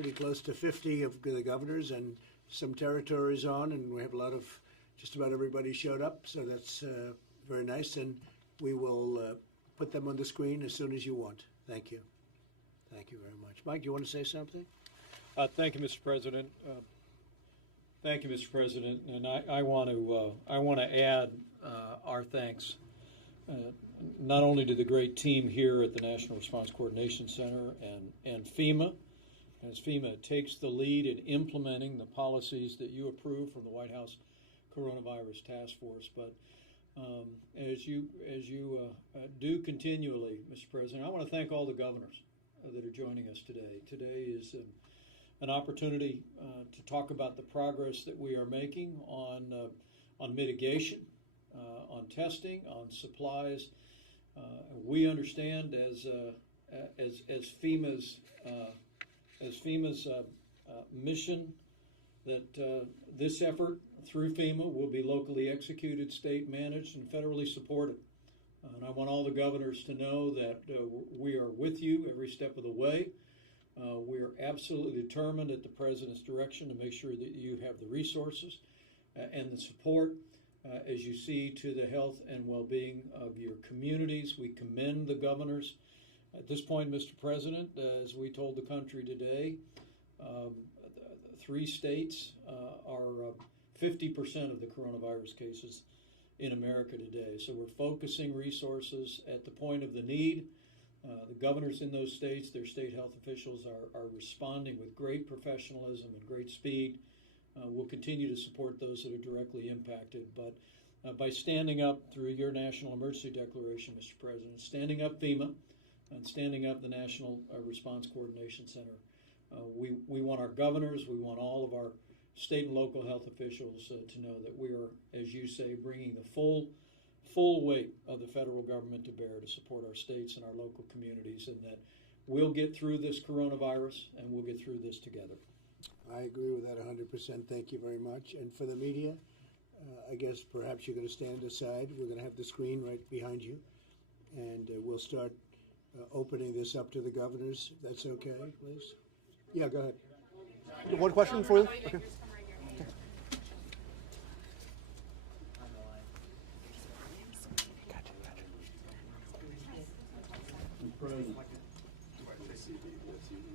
pretty close to 50 of the governors and some territories on, and we have a lot of, just about everybody showed up, so that's very nice, and we will put them on the screen as soon as you want. Thank you. Thank you very much. Mike, do you want to say something? Thank you, Mr. President. Thank you, Mr. President, and I want to add our thanks not only to the great team here at the National Response Coordination Center and FEMA, as FEMA takes the lead in implementing the policies that you approve from the White House Coronavirus Task Force, but as you do continually, Mr. President, I want to thank all the governors that are joining us today. Today is an opportunity to talk about the progress that we are making on mitigation, on testing, on supplies. We understand as FEMA's mission that this effort through FEMA will be locally executed, state managed, and federally supported. And I want all the governors to know that we are with you every step of the way. We are absolutely determined at the President's direction to make sure that you have the resources and the support as you see to the health and well-being of your communities. We commend the governors. At this point, Mr. President, as we told the country today, 3 states are 50% of the coronavirus cases in America today. So we're focusing resources at the point of the need. The governors in those states, their state health officials are responding with great professionalism and great speed. We'll continue to support those that are directly impacted. But by standing up through your national emergency declaration, Mr. President, standing up FEMA and standing up the National Response Coordination Center, we want our governors, we want all of our state and local health officials to know that we are, as you say, bringing the full weight of the federal government to bear to support our states and our local communities, and that we'll get through this coronavirus and we'll get through this together. I agree with that 100%. Thank you very much. And for the media, I guess perhaps you're going to stand aside. We're going to have the screen right behind you, and we'll start opening this up to the governors. That's okay, please? Yeah, go ahead. One question for you? Okay.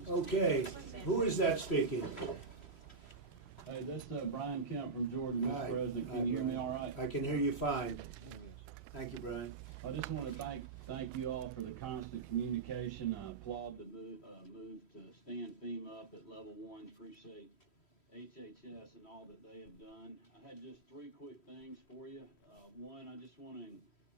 Okay, who is that speaking? Hey, this is Brian Kemp from Georgia, Mr. Hi. President. Can you hear me all right? I can hear you fine. Thank you, Brian. I just want to thank you all for the constant communication. I applaud the move to stand FEMA up at level 1, appreciate HHS and all that they have done. I had just 3 quick things for you. One, I just want to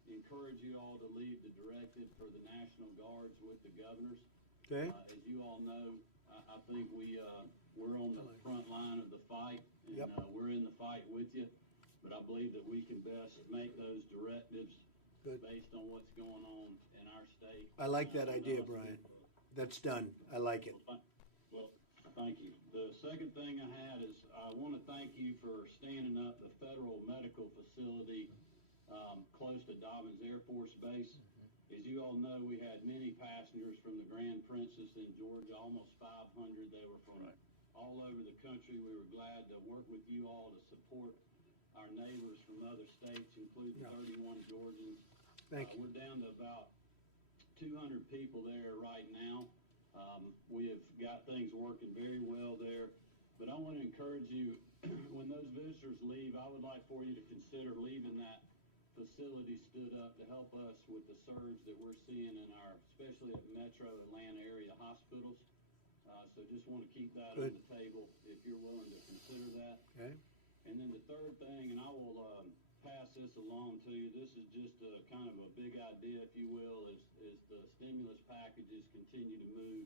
encourage you all to leave the directive for the National Guards with the governors. Okay. As you all know, I think we're on the front line of the fight, and Yep. We're in the fight with you. But I believe that we can best make those directives Good. based on what's going on in our state. I like that idea, Brian. That's done. I like it. Well, thank you. The second thing I had is I want to thank you for standing up the federal medical facility close to Dobbins Air Force Base. As you all know, we had many passengers from the Grand Princess in Georgia, almost 500. They were from all over the country. We were glad to work with you all to support our neighbors from other states, including 31 Georgians. Thank you. We're down to about 200 people there right now. We have got things working very well there. But I want to encourage you, when those visitors leave, I would like for you to consider leaving that facility stood up to help us with the surge that we're seeing in our, especially at metro Atlanta area hospitals. So just want to keep that on the table if you're willing to consider that. Okay. And then the third thing, and I will pass this along to you, this is just a kind of a big idea, if you will, is the stimulus packages continue to move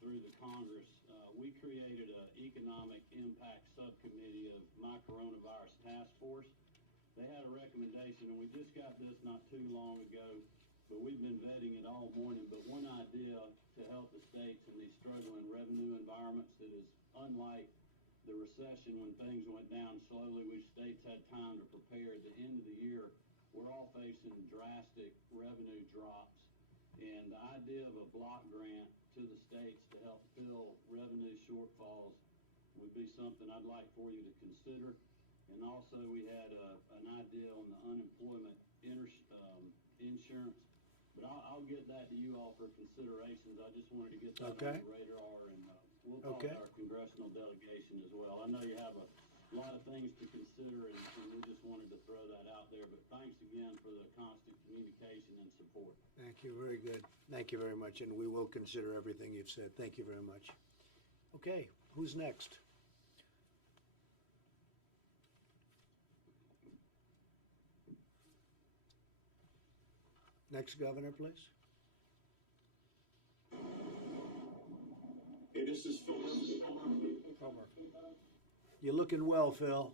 through the Congress. We created an economic impact subcommittee of my coronavirus task force. They had a recommendation, and we just got this not too long ago, but we've been vetting it all morning. But one idea to help the states in these struggling revenue environments that is unlike the recession when things went down slowly, we states had time to prepare. At the end of the year, we're all facing drastic revenue drops. And the idea of a block grant to the states to help fill revenue shortfalls would be something I'd like for you to consider. And also, we had an idea on the unemployment insurance, but I'll get that to you all for considerations. I just wanted to get that Okay. on the radar, and we'll talk Okay. to our congressional delegation as well. I know you have a lot of things to consider, and we just wanted to throw that out there. But thanks again for the constant communication and support. Thank you. Very good. Thank you very much. And we will consider everything you've said. Thank you very much. Okay. Who's next? Next governor, please. Hey, this is Phil Murphy. You're looking well, Phil.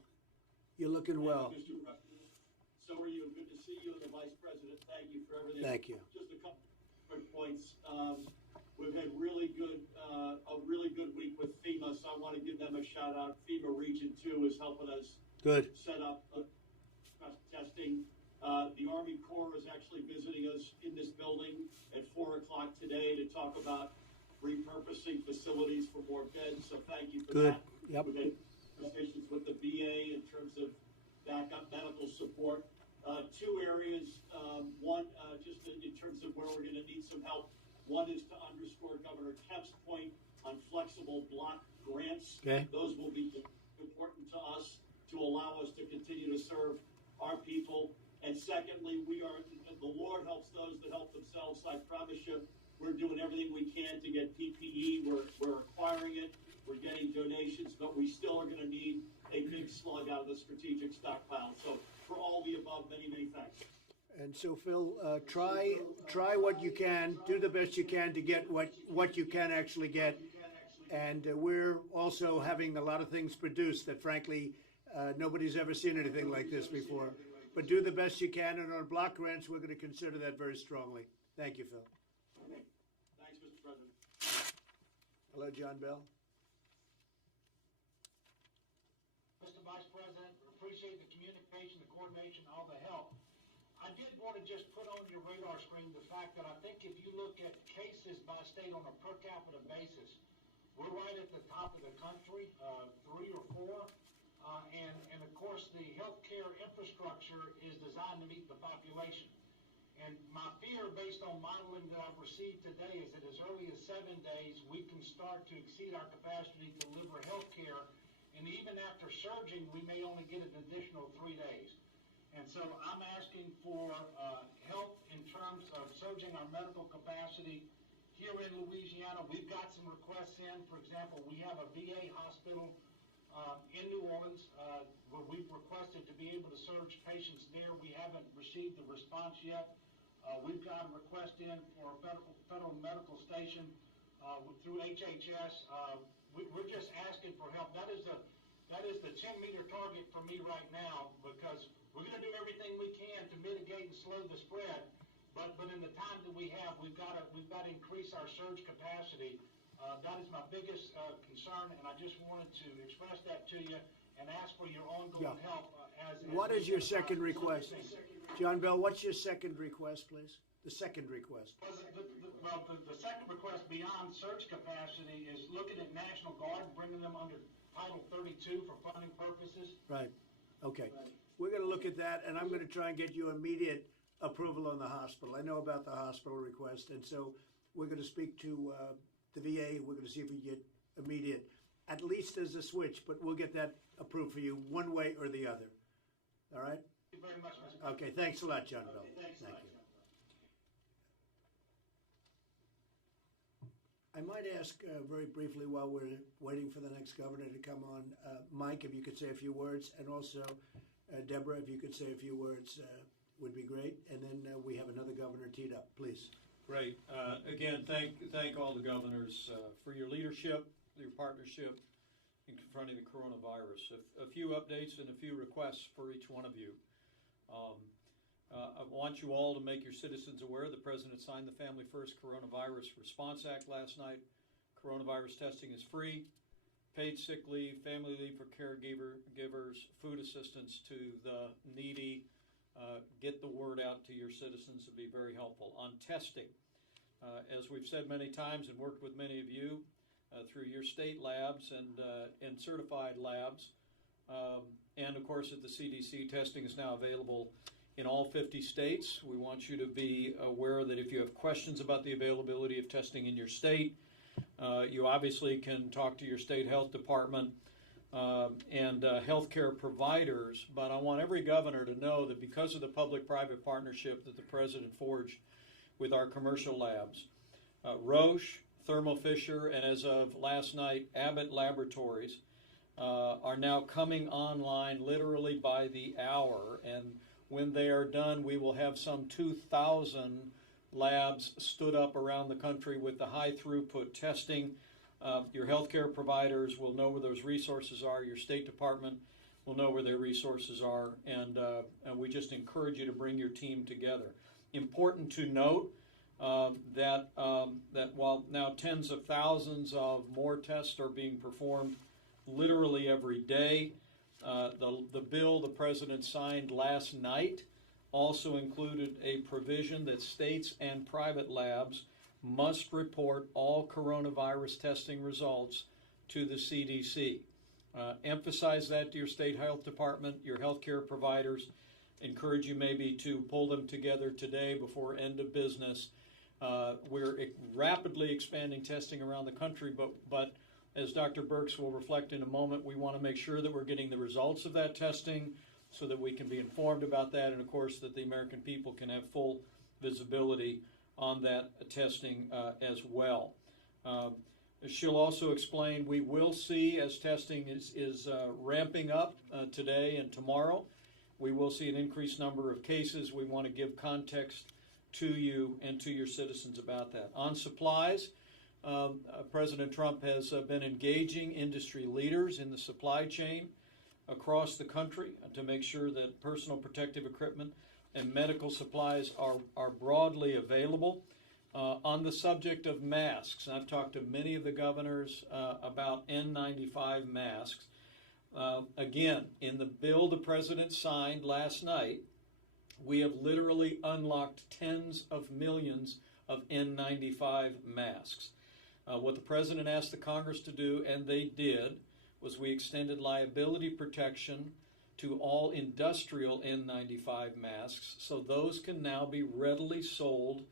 You're looking well. Mr. President, so are you. Good to see you and the Vice President. Thank you for everything. Thank you. Just a couple quick points. We've had a really good week with FEMA, so I want to give them a shout out. FEMA Region 2 is helping us Good. set up testing. The Army Corps is actually visiting us in this building at 4 o'clock today to talk about repurposing facilities for more beds. So thank you for Good. that. Yep. We've had conversations with the VA in terms of backup medical support. Two areas. One, just in terms of where we're going to need some help. One is to underscore Governor Kemp's point on flexible block grants. Okay. Those will be important to us to allow us to continue to serve our people. And secondly, the Lord helps those that help themselves. I promise you, we're doing everything we can to get PPE. We're acquiring it. We're getting donations, but we still are going to need a big slug out of the strategic stockpile. So for all the above, many, many thanks. And so, Phil, try what you can, do the best you can to get what you can actually get. And we're also having a lot of things produced that, frankly, nobody's ever seen anything like this before. But do the best you can, and on block grants, we're going to consider that very strongly. Thank you, Phil. Thanks, Mr. President. Hello, John Bell. Mr. Vice President, appreciate the communication, the coordination, all the help. I did want to just put on your radar screen the fact that I think if you look at cases by state on a per capita basis, we're right at the top of the country, 3 or 4. And of course, the healthcare infrastructure is designed to meet the population. And my fear, based on modeling that I've received today, is that as early as 7 days, we can start to exceed our capacity to deliver healthcare. And even after surging, we may only get an additional 3 days. And so I'm asking for help in terms of surging our medical capacity here in Louisiana. We've got some requests in. For example, we have a VA hospital in New Orleans where we've requested to be able to surge patients there. We haven't received the response yet. We've got a request in for a federal medical station through HHS. We're just asking for help. That is the 10-meter target for me right now, because we're going to do everything we can to mitigate and slow the spread. But in the time that we have, we've got to increase our surge capacity. That is my biggest concern, and I just wanted to express that to you and ask for your ongoing help. What is your second request? John Bell, what's your second request, please? The second request. The second request beyond surge capacity is looking at National Guard and bringing them under Title 32 for funding purposes. Right. Okay. We're going to look at that, and I'm going to try and get you immediate approval on the hospital. I know about the hospital request, and so we're going to speak to the VA. We're going to see if we get immediate, at least as a switch, but we'll get that approved for you one way or the other. All right? Thank you very much, Mr. President. Okay. Thanks a lot, John Bell. Thanks. Thank you. I might ask very briefly while we're waiting for the next governor to come on, Mike, if you could say a few words, and also Deborah, if you could say a few words, would be great. And then we have another governor teed up, please. Great. Again, thank all the governors for your leadership, your partnership in confronting the coronavirus. A few updates and a few requests for each one of you. I want you all to make your citizens aware the President signed the Family First Coronavirus Response Act last night. Coronavirus testing is free. Paid sick leave, family leave for caregivers, food assistance to the needy. Get the word out to your citizens would be very helpful. On testing, As we've said many times and worked with many of you through your state labs and certified labs, and of course at the CDC, testing is now available in all 50 states. We want you to be aware that if you have questions about the availability of testing in your state, you obviously can talk to your state health department and healthcare providers, but I want every governor to know that because of the public-private partnership that the President forged with our commercial labs, Roche, Thermo Fisher, and as of last night, Abbott Laboratories are now coming online literally by the hour, and when they are done, we will have some 2,000 labs stood up around the country with the high throughput testing. Your healthcare providers will know where those resources are. Your State Department will know where their resources are, and we just encourage you to bring your team together. Important to note that while now tens of thousands of more tests are being performed literally every day, the bill the President signed last night also included a provision that states and private labs must report all coronavirus testing results to the CDC. Emphasize that to your state health department, your healthcare providers. Encourage you maybe to pull them together today before end of business. We're rapidly expanding testing around the country, but as Dr. Birx will reflect in a moment, we want to make sure that we're getting the results of that testing so that we can be informed about that, and of course that the American people can have full visibility on that testing as well. She'll also explain we will see, as testing is ramping up today and tomorrow, we will see an increased number of cases. We want to give context to you and to your citizens about that. On supplies, President Trump has been engaging industry leaders in the supply chain across the country to make sure that personal protective equipment and medical supplies are broadly available. On the subject of masks, I've talked to many of the governors about N95 masks. Again, in the bill the President signed last night, we have literally unlocked tens of millions of N95 masks. What the President asked the Congress to do, and they did, was we extended liability protection to all industrial N95 masks, so those can now be readily sold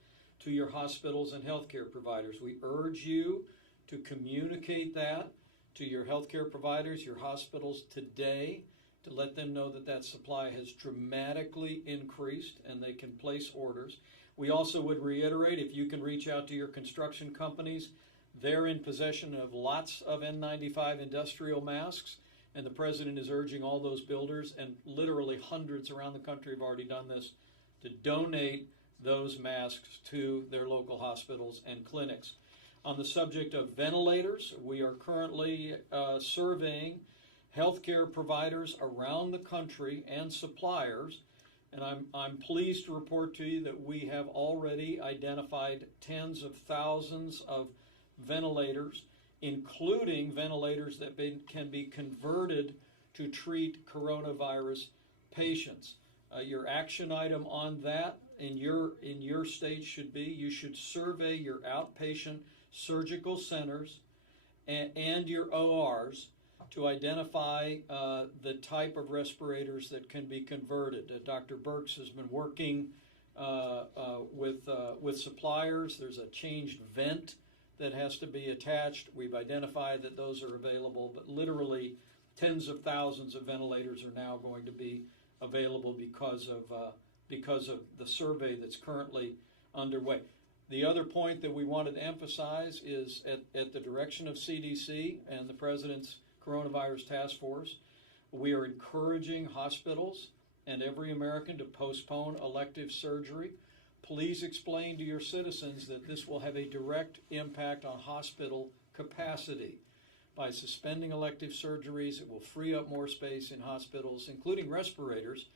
to your hospitals and healthcare providers. We urge you to communicate that to your healthcare providers, your hospitals today, to let them know that that supply has dramatically increased and they can place orders. We also would reiterate, if you can reach out to your construction companies, they're in possession of lots of N95 industrial masks, and the President is urging all those builders, and literally hundreds around the country have already done this, to donate those masks to their local hospitals and clinics. On the subject of ventilators, we are currently surveying healthcare providers around the country and suppliers, and I'm pleased to report to you that we have already identified tens of thousands of ventilators, including ventilators that can be converted to treat coronavirus patients. Your action item on that in your state should be you should survey your outpatient surgical centers and your ORs to identify the type of respirators that can be converted. Dr. Birx has been working with suppliers. There's a changed vent that has to be attached. We've identified that those are available, but literally tens of thousands of ventilators are now going to be available because of the survey that's currently underway. The other point that we wanted to emphasize is at the direction of CDC and the President's Coronavirus Task Force, we are encouraging hospitals and every American to postpone elective surgery. Please explain to your citizens that this will have a direct impact on hospital capacity. By suspending elective surgeries, it will free up more space in hospitals, including respirators.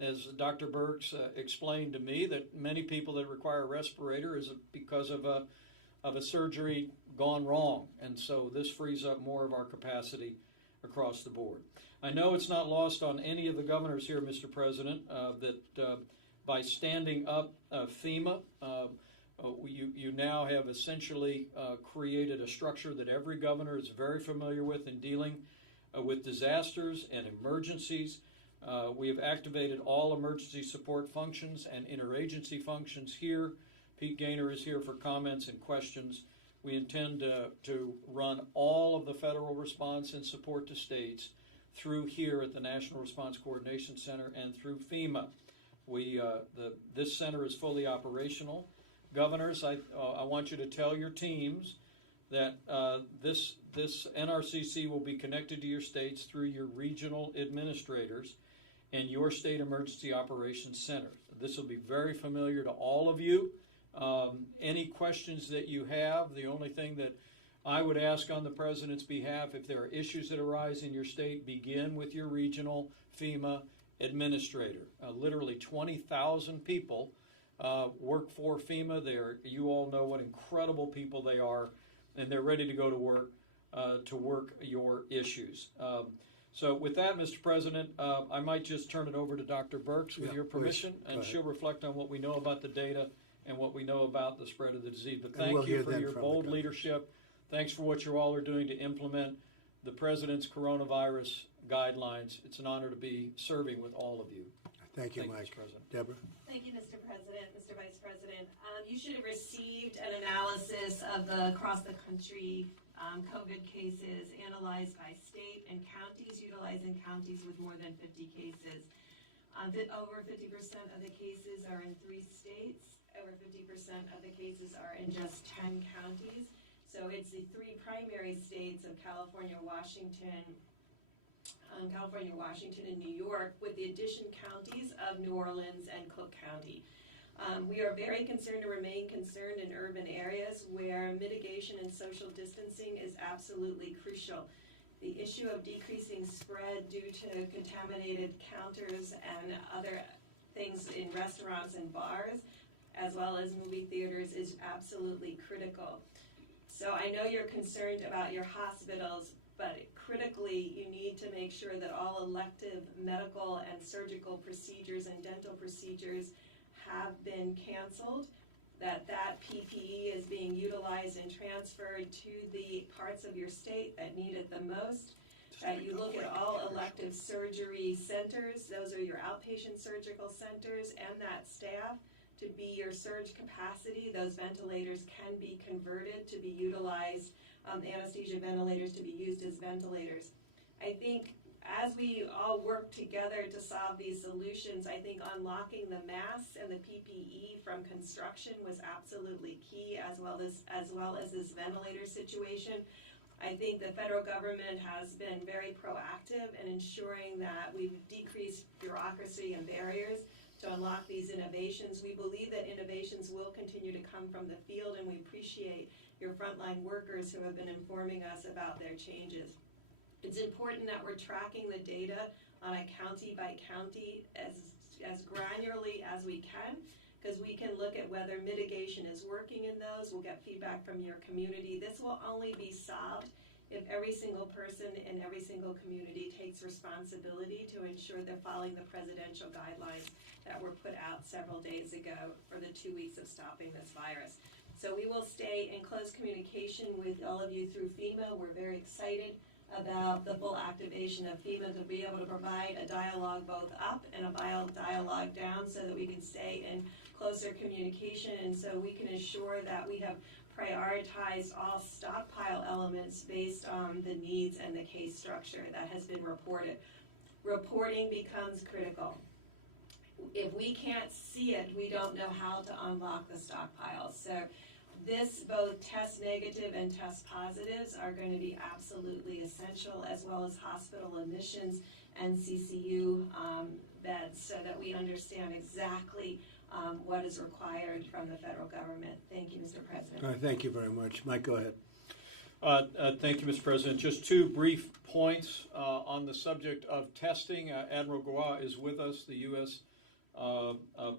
As Dr. Birx explained to me, that many people that require a respirator is because of a surgery gone wrong, and so this frees up more of our capacity across the board. I know it's not lost on any of the governors here, Mr. President, that by standing up FEMA, You now have essentially created a structure that every governor is very familiar with in dealing with disasters and emergencies. We have activated all emergency support functions and interagency functions here. Pete Gaynor is here for comments and questions. We intend to run all of the federal response and support to states through here at the National Response Coordination Center and through FEMA. This center is fully operational. Governors, I want you to tell your teams that this NRCC will be connected to your states through your regional administrators and your state emergency operations center. This will be very familiar to all of you. Any questions that you have, the only thing that I would ask on the President's behalf, if there are issues that arise in your state, begin with your regional FEMA administrator. Literally 20,000 people work for FEMA. You all know what incredible people they are, and they're ready to go to work your issues. So with that, Mr. President, I might just turn it over to Dr. Birx with your permission, and she'll reflect on what we know about the data and what we know about the spread of the disease. But thank you for your bold leadership. Thanks for what you all are doing to implement the President's coronavirus guidelines. It's an honor to be serving with all of you. Thank you, Mike. Mr. President. Deborah? Thank you, Mr. President, Mr. Vice President. You should have received an analysis of the across the country COVID cases analyzed by state and counties, utilizing counties with more than 50 cases. Over 50% of the cases are in 3 states. Over 50% of the cases are in just 10 counties. So it's the 3 primary states of California, Washington, and New York, with the addition counties of New Orleans and Cook County. We are very concerned and remain concerned in urban areas where mitigation and social distancing is absolutely crucial. The issue of decreasing spread due to contaminated counters and other things in restaurants and bars, as well as movie theaters, is absolutely critical. So I know you're concerned about your hospitals, but critically, you need to make sure that all elective medical and surgical procedures and dental procedures have been canceled, that PPE is being utilized and transferred to the parts of your state that need it the most, that you look at all elective surgery centers, those are your outpatient surgical centers, and that staff to be your surge capacity. Those ventilators can be converted to be utilized, anesthesia ventilators to be used as ventilators. I think as we all work together to solve these solutions, I think unlocking the masks and the PPE from construction was absolutely key, as well as this ventilator situation. I think the federal government has been very proactive in ensuring that we've decreased bureaucracy and barriers to unlock these innovations. We believe that innovations will continue to come from the field, and we appreciate your frontline workers who have been informing us about their changes. It's important that we're tracking the data on a county by county as granularly as we can, because we can look at whether mitigation is working in those. We'll get feedback from your community. This will only be solved if every single person in every single community takes responsibility to ensure they're following the presidential guidelines that were put out several days ago for the 2 weeks of stopping this virus. So we will stay in close communication with all of you through FEMA. We're very excited about the full activation of FEMA to be able to provide a dialogue both up and a dialogue down, so that we can stay in closer communication, and so we can ensure that we have prioritized all stockpile elements based on the needs and the case structure that has been reported. Reporting becomes critical. If we can't see it, we don't know how to unlock the stockpiles. So this, both test negative and test positives, are going to be absolutely essential, as well as hospital admissions and CCU beds, so that we understand exactly what is required from the federal government. Thank you, Mr. President. All right, thank you very much. Mike, go ahead. Thank you, Mr. President. Just 2 brief points on the subject of testing. Admiral Goa is with us. The U.S.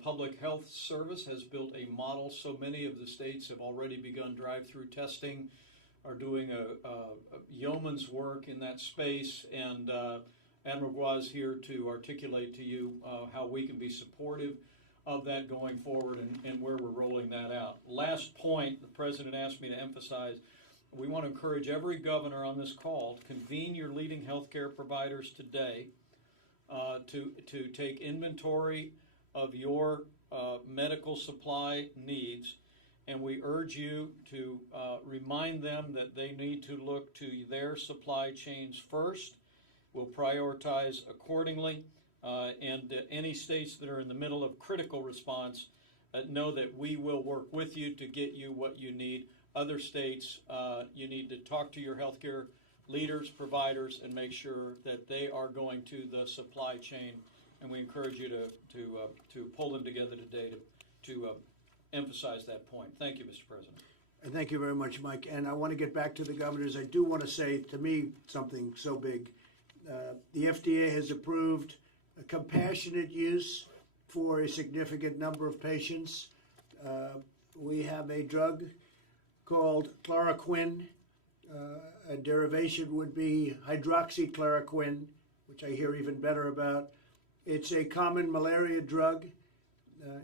Public Health Service has built a model. So many of the states have already begun drive-through testing, are doing a yeoman's work in that space, and Admiral Goa is here to articulate to you how we can be supportive of that going forward and where we're rolling that out. Last point, the President asked me to emphasize, we want to encourage every governor on this call to convene your leading healthcare providers today to take inventory of your medical supply needs, and we urge you to remind them that they need to look to their supply chains first. We'll prioritize accordingly, and any states that are in the middle of critical response know that we will work with you to get you what you need. Other states, you need to talk to your healthcare leaders, providers, and make sure that they are going to the supply chain. And we encourage you to pull them together today to emphasize that point. Thank you, Mr. President. And thank you very much, Mike. And I want to get back to the governors. I do want to say, to me, something so big. The FDA has approved a compassionate use for a significant number of patients. We have a drug called chloroquine. A derivation would be hydroxychloroquine, which I hear even better about. It's a common malaria drug.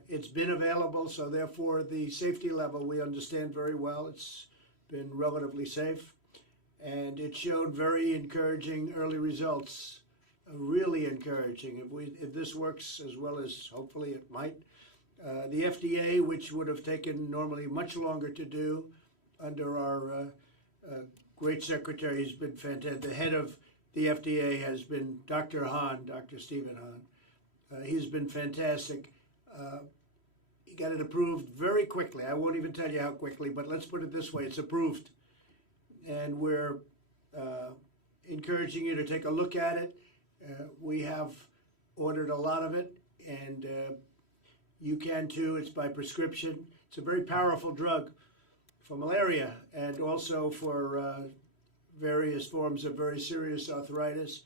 It's been available, so therefore the safety level we understand very well. It's been relatively safe, and it showed very encouraging early results, really encouraging. If this works as well as hopefully it might, the FDA, which would have taken normally much longer to do under our great secretary, has been fantastic. The head of the FDA has been Dr. Hahn, Dr. Stephen Hahn. He's been fantastic. He got it approved very quickly. I won't even tell you how quickly, but let's put it this way. It's approved. And we're encouraging you to take a look at it. We have ordered a lot of it, and you can too. It's by prescription. It's a very powerful drug for malaria and also for various forms of very serious arthritis.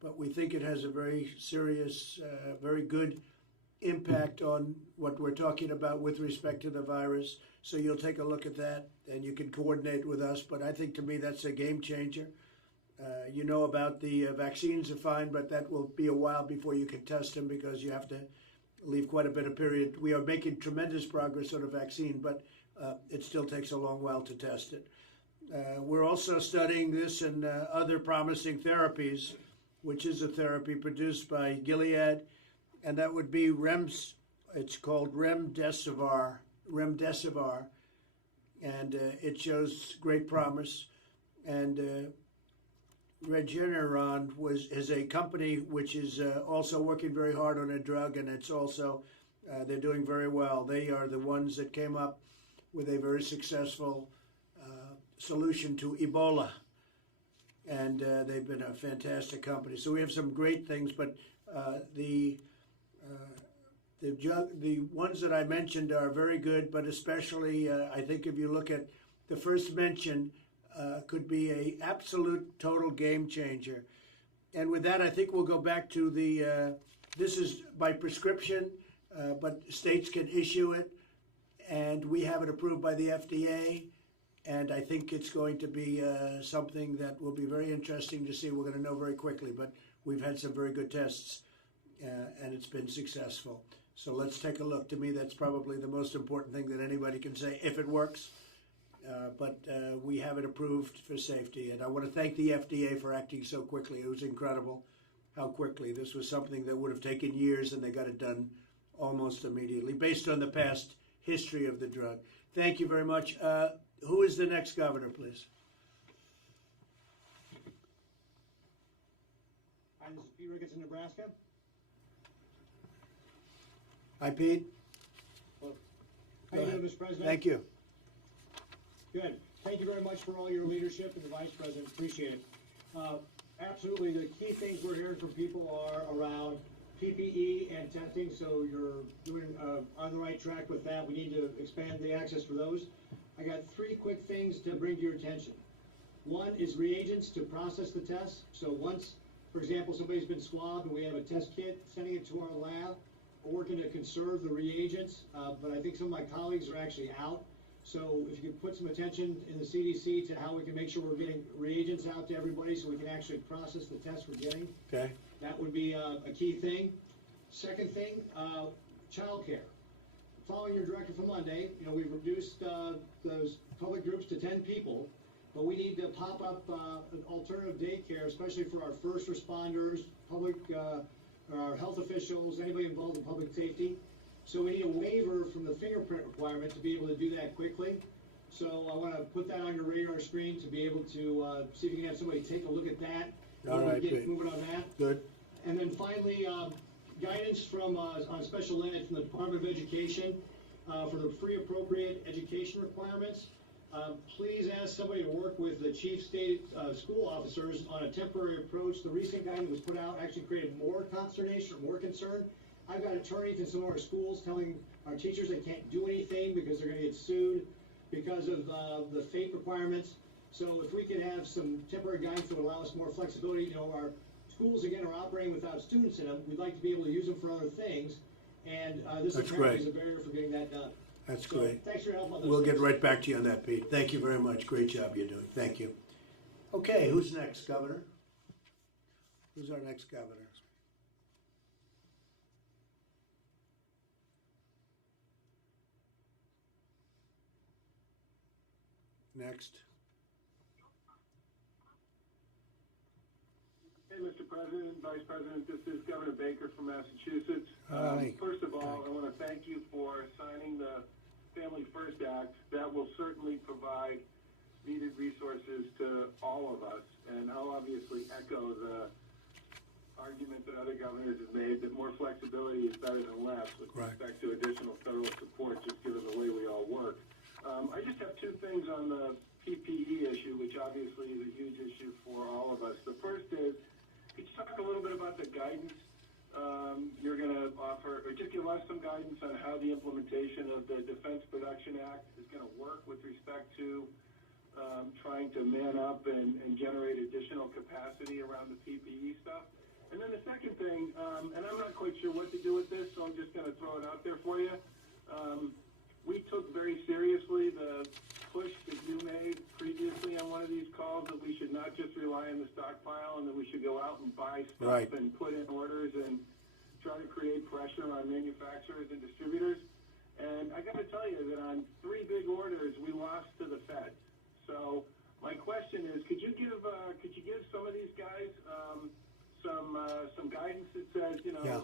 But we think it has a very serious, very good impact on what we're talking about with respect to the virus. So you'll take a look at that and you can coordinate with us. But I think to me that's a game changer. You know about the vaccines are fine, but that will be a while before you can test them because you have to leave quite a bit of period. We are making tremendous progress on a vaccine, but it still takes a long while to test it. We're also studying this and other promising therapies, which is a therapy produced by Gilead, and that would be it's called remdesivir, and it shows great promise. And Regeneron is a company which is also working very hard on a drug, and it's also, they're doing very well. They are the ones that came up with a very successful solution to Ebola, and they've been a fantastic company. So we have some great things, but the ones that I mentioned are very good, but especially I think if you look at the first mention, could be a absolute total game changer. And with that, I think we'll go back to this is by prescription, but states can issue it, and we have it approved by the FDA. And I think it's going to be something that will be very interesting to see. We're going to know very quickly, but we've had some very good tests, and it's been successful. So let's take a look. To me, that's probably the most important thing that anybody can say, if it works. But we have it approved for safety. And I want to thank the FDA for acting so quickly. It was incredible how quickly. This was something that would have taken years, and they got it done almost immediately, based on the past history of the drug. Thank you very much. Who is the next governor, please? Hi, this is Pete Ricketts in Nebraska. Hi, Pete. How are you doing, Mr. President? Thank you. Good. Thank you very much for all your leadership and the Vice President. Appreciate it. Absolutely, the key things we're hearing from people are around PPE and testing, so you're doing on the right track with that. We need to expand the access for those. I got 3 quick things to bring to your attention. One is reagents to process the test. So once, for example, somebody's been swabbed and we have a test kit, sending it to our lab, we're working to conserve the reagents, but I think some of my colleagues are actually out. So if you could put some attention in the CDC to how we can make sure we're getting reagents out to everybody so we can actually process the tests we're getting. Okay. That would be a key thing. Second thing, childcare. Following your directive from Monday, we've reduced those public groups to 10 people, but we need to pop up an alternative daycare, especially for our first responders, public, our health officials, anybody involved in public safety. So we need a waiver from the fingerprint requirement to be able to do that quickly. So I want to put that on your radar screen to be able to see if you can have somebody take a look at that. All right, get great. moving on that. Good. And then finally, guidance from on special ed from the Department of Education for the free appropriate education requirements. Please ask somebody to work with the chief state school officers on a temporary approach. The recent guidance that was put out actually created more consternation, more concern. I've got attorneys in some of our schools telling our teachers they can't do anything because they're going to get sued because of the FAPE requirements. So if we could have some temporary guidance that would allow us more flexibility, our schools again are operating without students in them. We'd like to be able to use them for other things, and this That's apparently great. is a barrier for getting that done. That's So, great. thanks for your help on those We'll get things. right back to you on that, Pete. Thank you very much. Great job you're doing. Thank you. Okay, who's next, Governor? Who's our next governor? Next. Hey, Mr. President, Vice President, this is Governor Baker from Massachusetts. Hi. First of all, I want to thank you for signing the Family First Act. That will certainly provide needed resources to all of us. And I'll obviously echo the argument that other governors have made that more flexibility is better than less with Right. respect to additional federal support, just given the way we all work. I just have two things on the PPE issue, which obviously is a huge issue for all of us. The first is, could you talk a little bit about the guidance you're going to offer, or just give us some guidance on how the implementation of the Defense Production Act is going to work with respect to trying to man up and generate additional capacity around the PPE stuff? And then the second thing, and I'm not quite sure what to do with this, so I'm just going to throw it out there for you. We took very seriously the push that you made previously on one of these calls that we should not just rely on the stockpile and that we should go out and buy stuff Right. and put in orders and try to create pressure on manufacturers and distributors. And I got to tell you that on 3 big orders, we lost to the Feds. So my question is, could you give some of these guys some guidance that says, Yeah.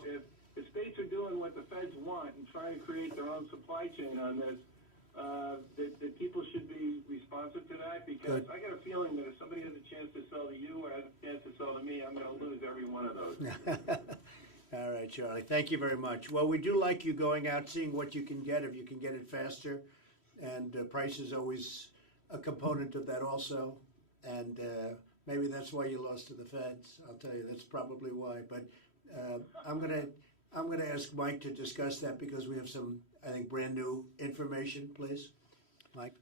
if states are doing what the Feds want and trying to create their own supply chain on this, that people should be responsive to that? Because Good. I got a feeling that if somebody has a chance to sell to you or has a chance to sell to me, I'm going to lose every one of those. All right, Charlie. Thank you very much. Well, we do like you going out, seeing what you can get, if you can get it faster. And price is always a component of that also. And maybe that's why you lost to the Feds. I'll tell you, that's probably why. But I'm gonna ask Mike to discuss that because we have some, I think, brand new information. Please, Mike.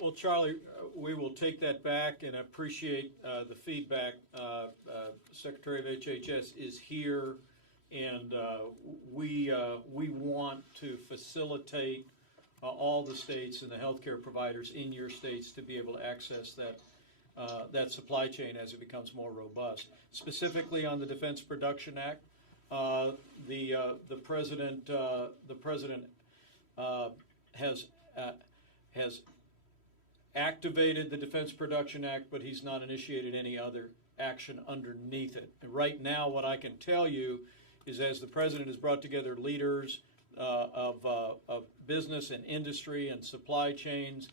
Well, Charlie, we will take that back and appreciate the feedback. Secretary of HHS is here, and we want to facilitate all the states and the healthcare providers in your states to be able to access that supply chain as it becomes more robust. Specifically on the Defense Production Act, the president has activated the Defense Production Act, but he's not initiated any other action underneath it. And right now, what I can tell you is, as the president has brought together leaders of business and industry and supply chains,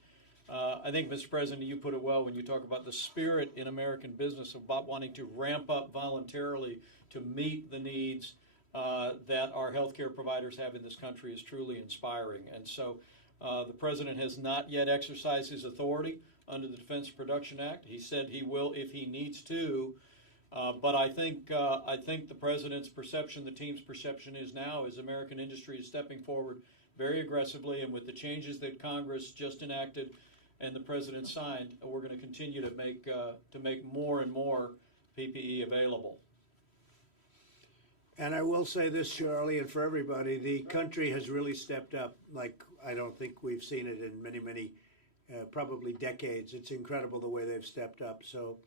I think, Mr. President, you put it well when you talk about the spirit in American business about wanting to ramp up voluntarily to meet the needs that our healthcare providers have in this country is truly inspiring. And so the president has not yet exercised his authority under the Defense Production Act. He said he will if he needs to. But I think the president's perception, the team's perception is now is American industry is stepping forward very aggressively, and with the changes that Congress just enacted and the president signed, we're going to continue to make more and more PPE available. And I will say this, Charlie, and for everybody, the country has really stepped up like I don't think we've seen it in many, probably decades. It's incredible the way they've stepped up. So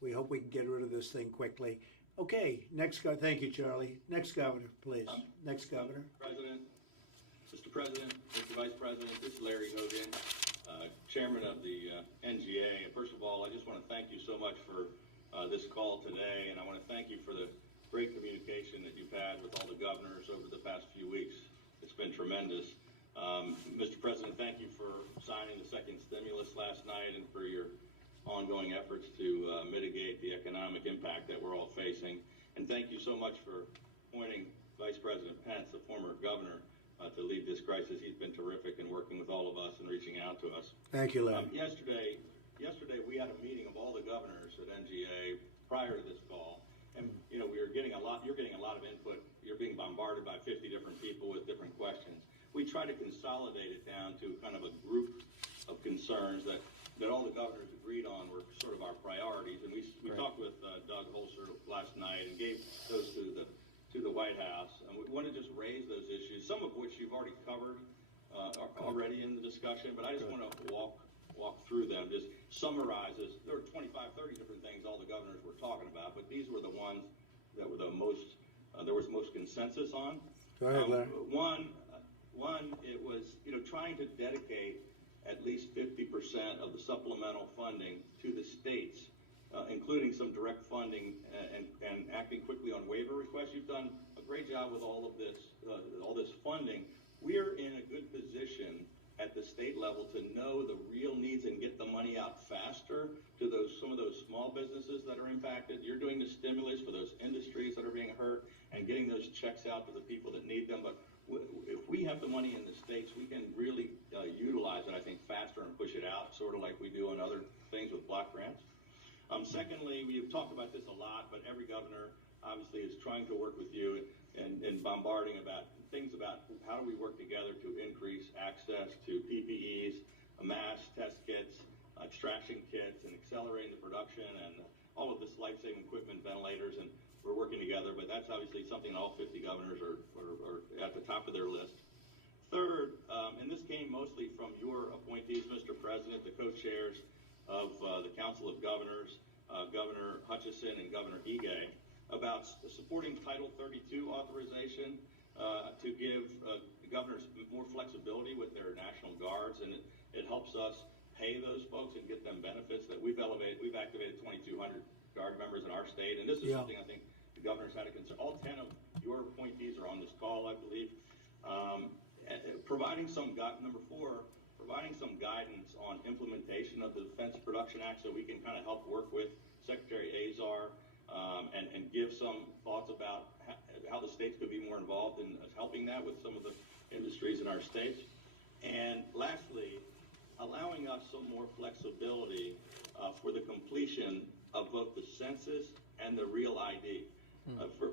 we hope we can get rid of this thing quickly. Okay, thank you, Charlie. Next governor, please. Next governor. Mr. President, Mr. Vice President, this is Larry Hogan, Chairman of the NGA. And first of all, I just want to thank you so much for this call today, and I want to thank you for the great communication that you've had with all the governors over the past few weeks. It's been tremendous. Mr. President, thank you for signing the second stimulus last night and for your ongoing efforts to mitigate the economic impact that we're all facing. And thank you so much for appointing Vice President Pence, the former governor, to lead this crisis. He's been terrific in working with all of us and reaching out to us. Thank you, Larry. Yesterday we had a meeting of all the governors at NGA prior to this call, and you're getting a lot of input. You're being bombarded by 50 different people with different questions. We try to consolidate it down to kind of a group of concerns that all the governors agreed on were sort of our priorities. And we talked with Doug Holzer last night and gave those to the White House. And we want to just raise those issues, some of which you've already covered already in the discussion, but I just want to walk through them, just summarizes. There were 25, 30 different things all the governors were talking about, but these were the ones that were the most, there was most consensus on. Go ahead, Larry. One, it was, trying to dedicate at least 50% of the supplemental funding to the states, including some direct funding and acting quickly on waiver requests. You've done a great job with all of this funding. We're in a good position at the state level to know the real needs and get the money out faster to some of those small businesses that are impacted. You're doing the stimulus for those industries that are being hurt and getting those checks out to the people that need them. But if we have the money in the states, we can really utilize it, I think, faster and push it out, sort of like we do on other things with block grants. Secondly, we've talked about this a lot, but every governor obviously is trying to work with you and bombarding about things about how do we work together to increase access to PPEs, masks, test kits, extraction kits, and accelerating the production and all of this life-saving equipment, ventilators, and we're working together. But that's obviously something all 50 governors are at the top of their list. Third, and this came mostly from your appointees, Mr. President, the co-chairs of the Council of Governors, Governor Hutchison and Governor Ige, about supporting Title 32 authorization to give governors more flexibility with their National Guards, and it helps us pay those folks and get them benefits that we've activated 2,200 Guard members in our state, and this is something I think the governors had a concern. All 10 of your appointees are on this call, I believe. Providing some guidance on implementation of the Defense Production Act so we can kind of help work with Secretary Azar and give some thoughts about how the states could be more involved in helping that with some of the industries in our states. And lastly, allowing us some more flexibility for the completion of both the census and the real ID.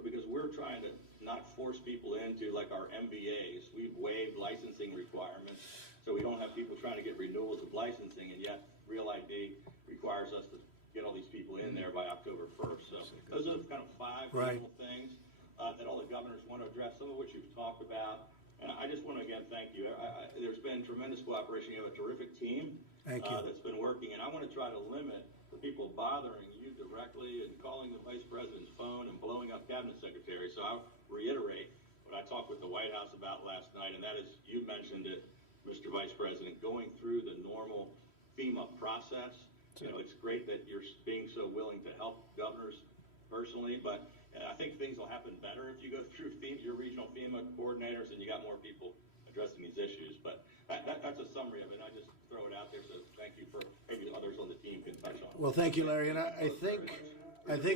Because we're trying to not force people into like our MBAs. We've waived licensing requirements, so we don't have people trying to get renewals of licensing, and yet real ID requires us to get all these people in there by October 1st. So those are kind of five little things that all the governors want to address, some of which you've talked about. And I just want to, again, thank you. There's been tremendous cooperation. You have a terrific team that's been working, and I want to try to limit the people bothering you directly and calling the Vice President's phone and blowing up Cabinet Secretaries. So I'll reiterate what I talked with the White House about last night, and that is, you mentioned it, Mr. Vice President, going through the normal FEMA process. It's great that you're being so willing to help governors personally, but I think things will happen better if you go through FEMA, your regional FEMA coordinators, and you got more people addressing these issues. But that's a summary of it. I just throw it out there, so thank you for maybe others on the team can touch on it. Well, thank you, Larry. And I think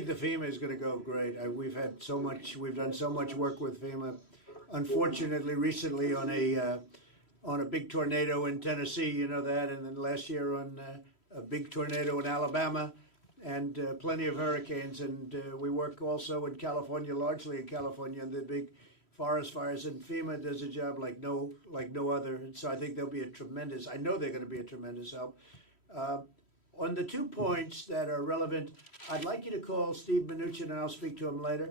the FEMA is going to go great. We've done so much work with FEMA. Unfortunately, recently on a big tornado in Tennessee, you know that, and then last year on a big tornado in Alabama, and plenty of hurricanes. And we work also in California, largely in California, and the big forest fires. And FEMA does a job like no other. And so I think they'll be I know they're going to be a tremendous help. On the 2 points that are relevant, I'd like you to call Steve Mnuchin, and I'll speak to him later.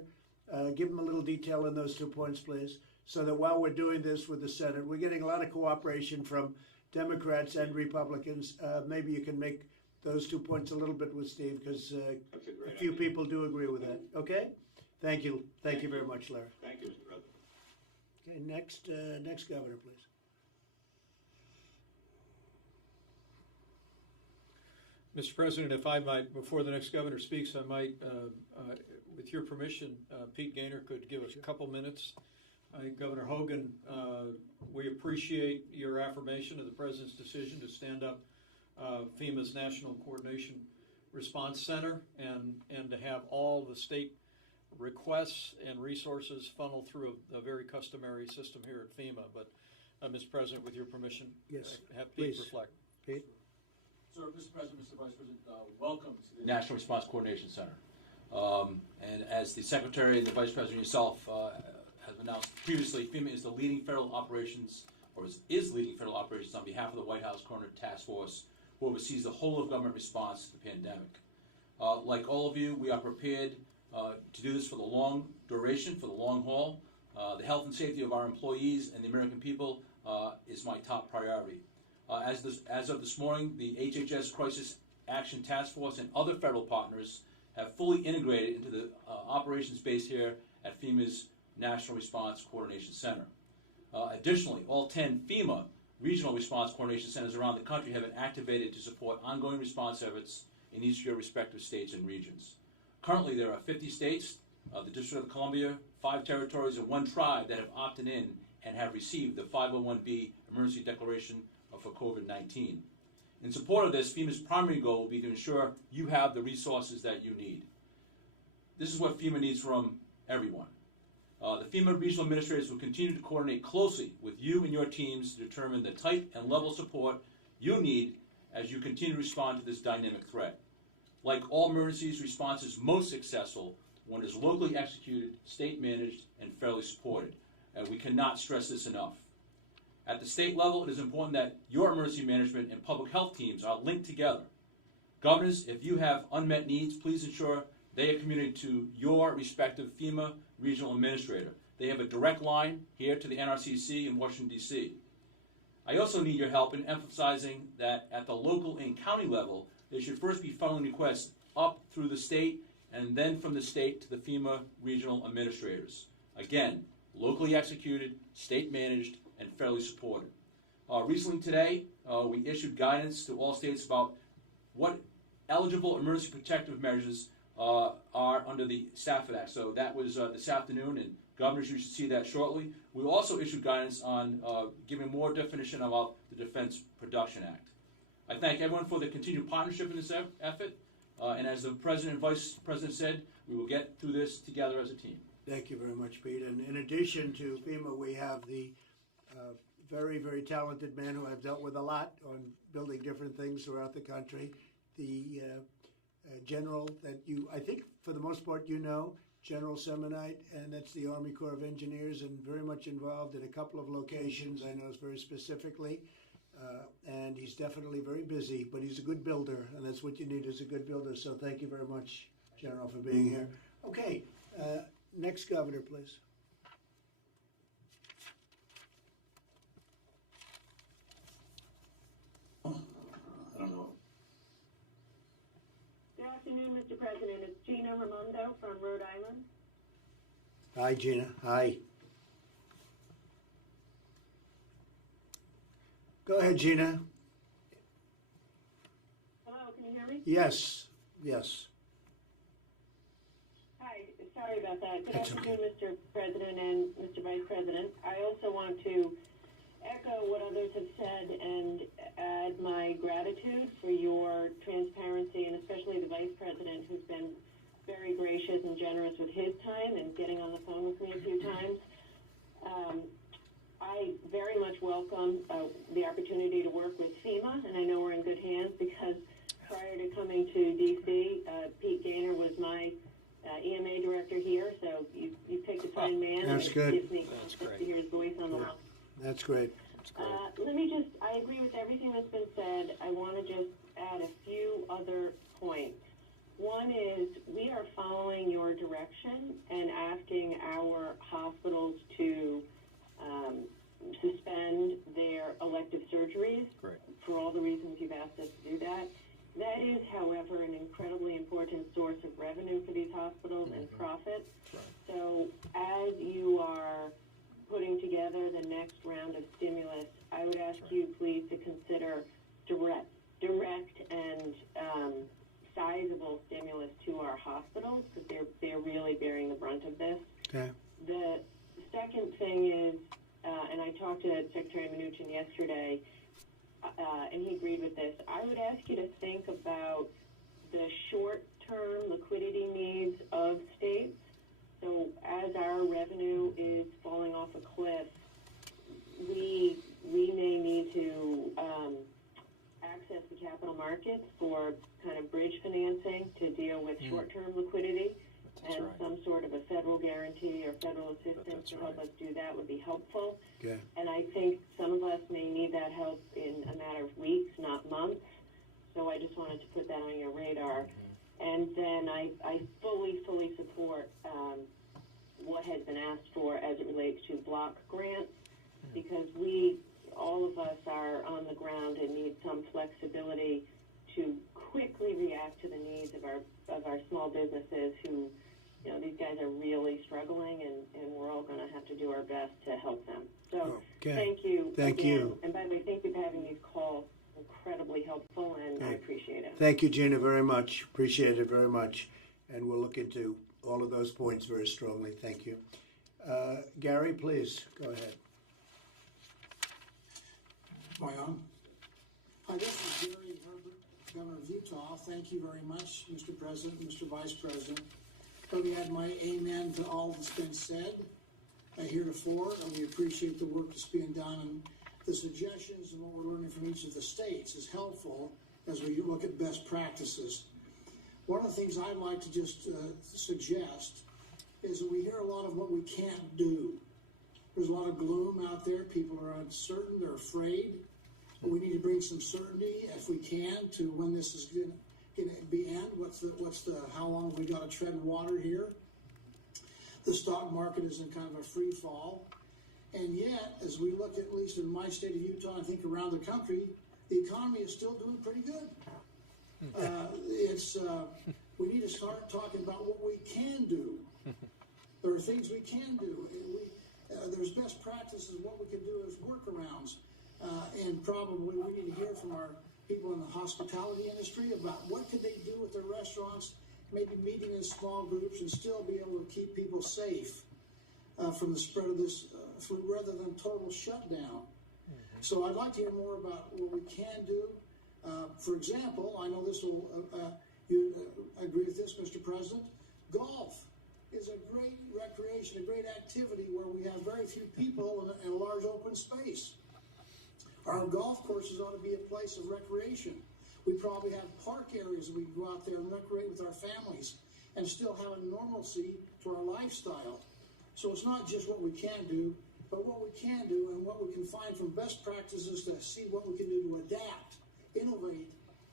Give him a little detail on those 2 points, please, so that while we're doing this with the Senate, we're getting a lot of cooperation from Democrats and Republicans. Maybe you can make those 2 points a little bit with Steve, because a few people do agree with that. Okay? Thank you. Thank you very much, Larry. Thank you, Mr. President. Okay, next governor, please. Mr. President, if I might, before the next governor speaks, I might, with your permission, Pete Gaynor could give us a couple minutes. I think Governor Hogan, we appreciate your affirmation of the President's decision to stand up FEMA's National Coordination Response Center and to have all the state requests and resources funnel through a very customary system here at FEMA. But, Mr. President, with your permission, Yes, have Pete please. reflect. Pete? Sir, Mr. President, Mr. Vice President, welcome to the National Response Coordination Center. And as the Secretary and the Vice President yourself have announced previously, FEMA is the leading federal operations, or is leading federal operations on behalf of the White House Coordinated Task Force, who oversees the whole of government response to the pandemic. Like all of you, we are prepared to do this for the long duration, for the long haul. The health and safety of our employees and the American people is my top priority. As of this morning, the HHS Crisis Action Task Force and other federal partners have fully integrated into the operations base here at FEMA's National Response Coordination Center. Additionally, all 10 FEMA regional response coordination centers around the country have been activated to support ongoing response efforts in each of your respective states and regions. Currently, there are 50 states, the District of Columbia, 5 territories, and 1 tribe that have opted in and have received the 501(b) emergency declaration for COVID-19. In support of this, FEMA's primary goal will be to ensure you have the resources that you need. This is what FEMA needs from everyone. The FEMA regional administrators will continue to coordinate closely with you and your teams to determine the type and level of support you need as you continue to respond to this dynamic threat. Like all emergencies, response is most successful when it is locally executed, state managed, and federally supported. And we cannot stress this enough. At the state level, it is important that your emergency management and public health teams are linked together. Governors, if you have unmet needs, please ensure they are communicated to your respective FEMA regional administrator. They have a direct line here to the NRCC in Washington, D.C. I also need your help in emphasizing that at the local and county level, they should first be funneling requests up through the state and then from the state to the FEMA regional administrators. Again, locally executed, state managed, and federally supported. Recently today, we issued guidance to all states about what eligible emergency protective measures are under the Stafford Act. So that was this afternoon, and governors, you should see that shortly. We also issued guidance on giving more definition about the Defense Production Act. I thank everyone for the continued partnership in this effort, and as the President and Vice President said, we will get through this together as a team. Thank you very much, Pete. And in addition to FEMA, we have the very, very talented man who I've dealt with a lot on building different things throughout the country, the general that you, I think for the most part you know, General Semonite, and that's the Army Corps of Engineers, and very much involved in a couple of locations, I know very specifically, and he's definitely very busy, but he's a good builder, and that's what you need is a good builder, so thank you very much, General, for being here. Okay, next governor, please. Good afternoon, Mr. President. It's Gina Raimondo from Rhode Island. Hi, Gina. Hi. Go ahead, Gina. Hello, can you hear me? Yes, yes. Hi, sorry about that. Good That's afternoon, Mr. President and Mr. Vice President. I also want to echo what others have said and add my gratitude for your transparency, and especially the Vice President, who's been very gracious and generous with his time and getting on the phone with me a few times. I very much welcome the opportunity to work with FEMA, and I know we're in good hands because prior to coming to D.C., Pete Gaynor was my EMA director here, so you picked a fine man. That's and good. It gives me to hear his voice on the line. That's great. I agree with everything that's been said. I want to just add a few other points. One is we are following your direction and asking our hospitals to suspend their elective surgeries for all the reasons you've asked us to do that. That is, however, an incredibly important source of revenue for these hospitals and profit. So as you are putting together the next round of stimulus, I would ask you please to consider direct and sizable stimulus to our hospitals, because they're really bearing the brunt of this. Okay. The second thing is, and I talked to Secretary Mnuchin yesterday, and he agreed with this, I would ask you to think about the short-term liquidity needs of states. So as our revenue is falling off a cliff, we may need to access the capital markets for kind of bridge financing to deal with short-term liquidity. And some sort of a federal guarantee or federal assistance to help us do that would be helpful. Okay. And I think some of us may need that help in a matter of weeks, not months. So I just wanted to put that on your radar. And then I fully support what has been asked for as it relates to block grants, because all of us are on the ground and need some flexibility to quickly react to the needs of our small businesses who, these guys are really struggling, and we're all going to have to do our best to help them. So thank you. Thank you. And by the way, thank you for having these calls. Incredibly helpful, and I appreciate it. Thank you, Gina, very much. Appreciate it very much. And we'll look into all of those points very strongly. Thank you. Gary, please, go ahead. Am I on? Hi, this is Gary Herbert, Governor of Utah. Thank you very much, Mr. President, Mr. Vice President. Let me add my amen to all that's been said heretofore. We appreciate the work that's being done, and the suggestions and what we're learning from each of the states is helpful as we look at best practices. One of the things I'd like to just suggest is that we hear a lot of what we can't do. There's a lot of gloom out there. People are uncertain. They're afraid. But we need to bring some certainty, if we can, to when this is going to be end. How long have we got to tread water here? The stock market is in kind of a free fall. And yet, as we look at least in my state of Utah, I think around the country, the economy is still doing pretty good. We need to start talking about what we can do. There are things we can do. There's best practices. What we can do is workarounds. And probably we need to hear from our people in the hospitality industry about what could they do with their restaurants, maybe meeting in small groups and still be able to keep people safe from the spread of this flu rather than total shutdown. So I'd like to hear more about what we can do. For example, I know this will, you agree with this, Mr. President, golf is a great recreation, a great activity where we have very few people in a large open space. Our golf courses ought to be a place of recreation. We probably have park areas we can go out there and recreate with our families and still have a normalcy to our lifestyle. So it's not just what we can do, but what we can do and what we can find from best practices to see what we can do to adapt, innovate,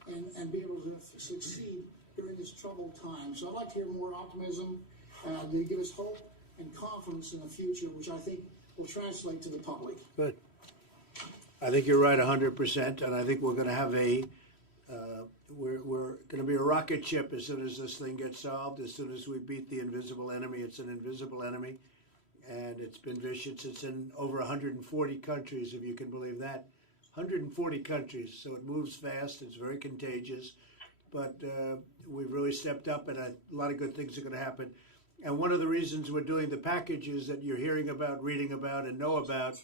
and be able to succeed during this troubled time. So I'd like to hear more optimism to give us hope and confidence in the future, which I think will translate to the public. Good. I think you're right 100%, and I think we're going to have we're going to be a rocket ship as soon as this thing gets solved, as soon as we beat the invisible enemy. It's an invisible enemy, and it's been vicious. It's in over 140 countries, if you can believe that. 140 countries, so it moves fast. It's very contagious, but we've really stepped up, and a lot of good things are going to happen. And one of the reasons we're doing the packages that you're hearing about, reading about, and know about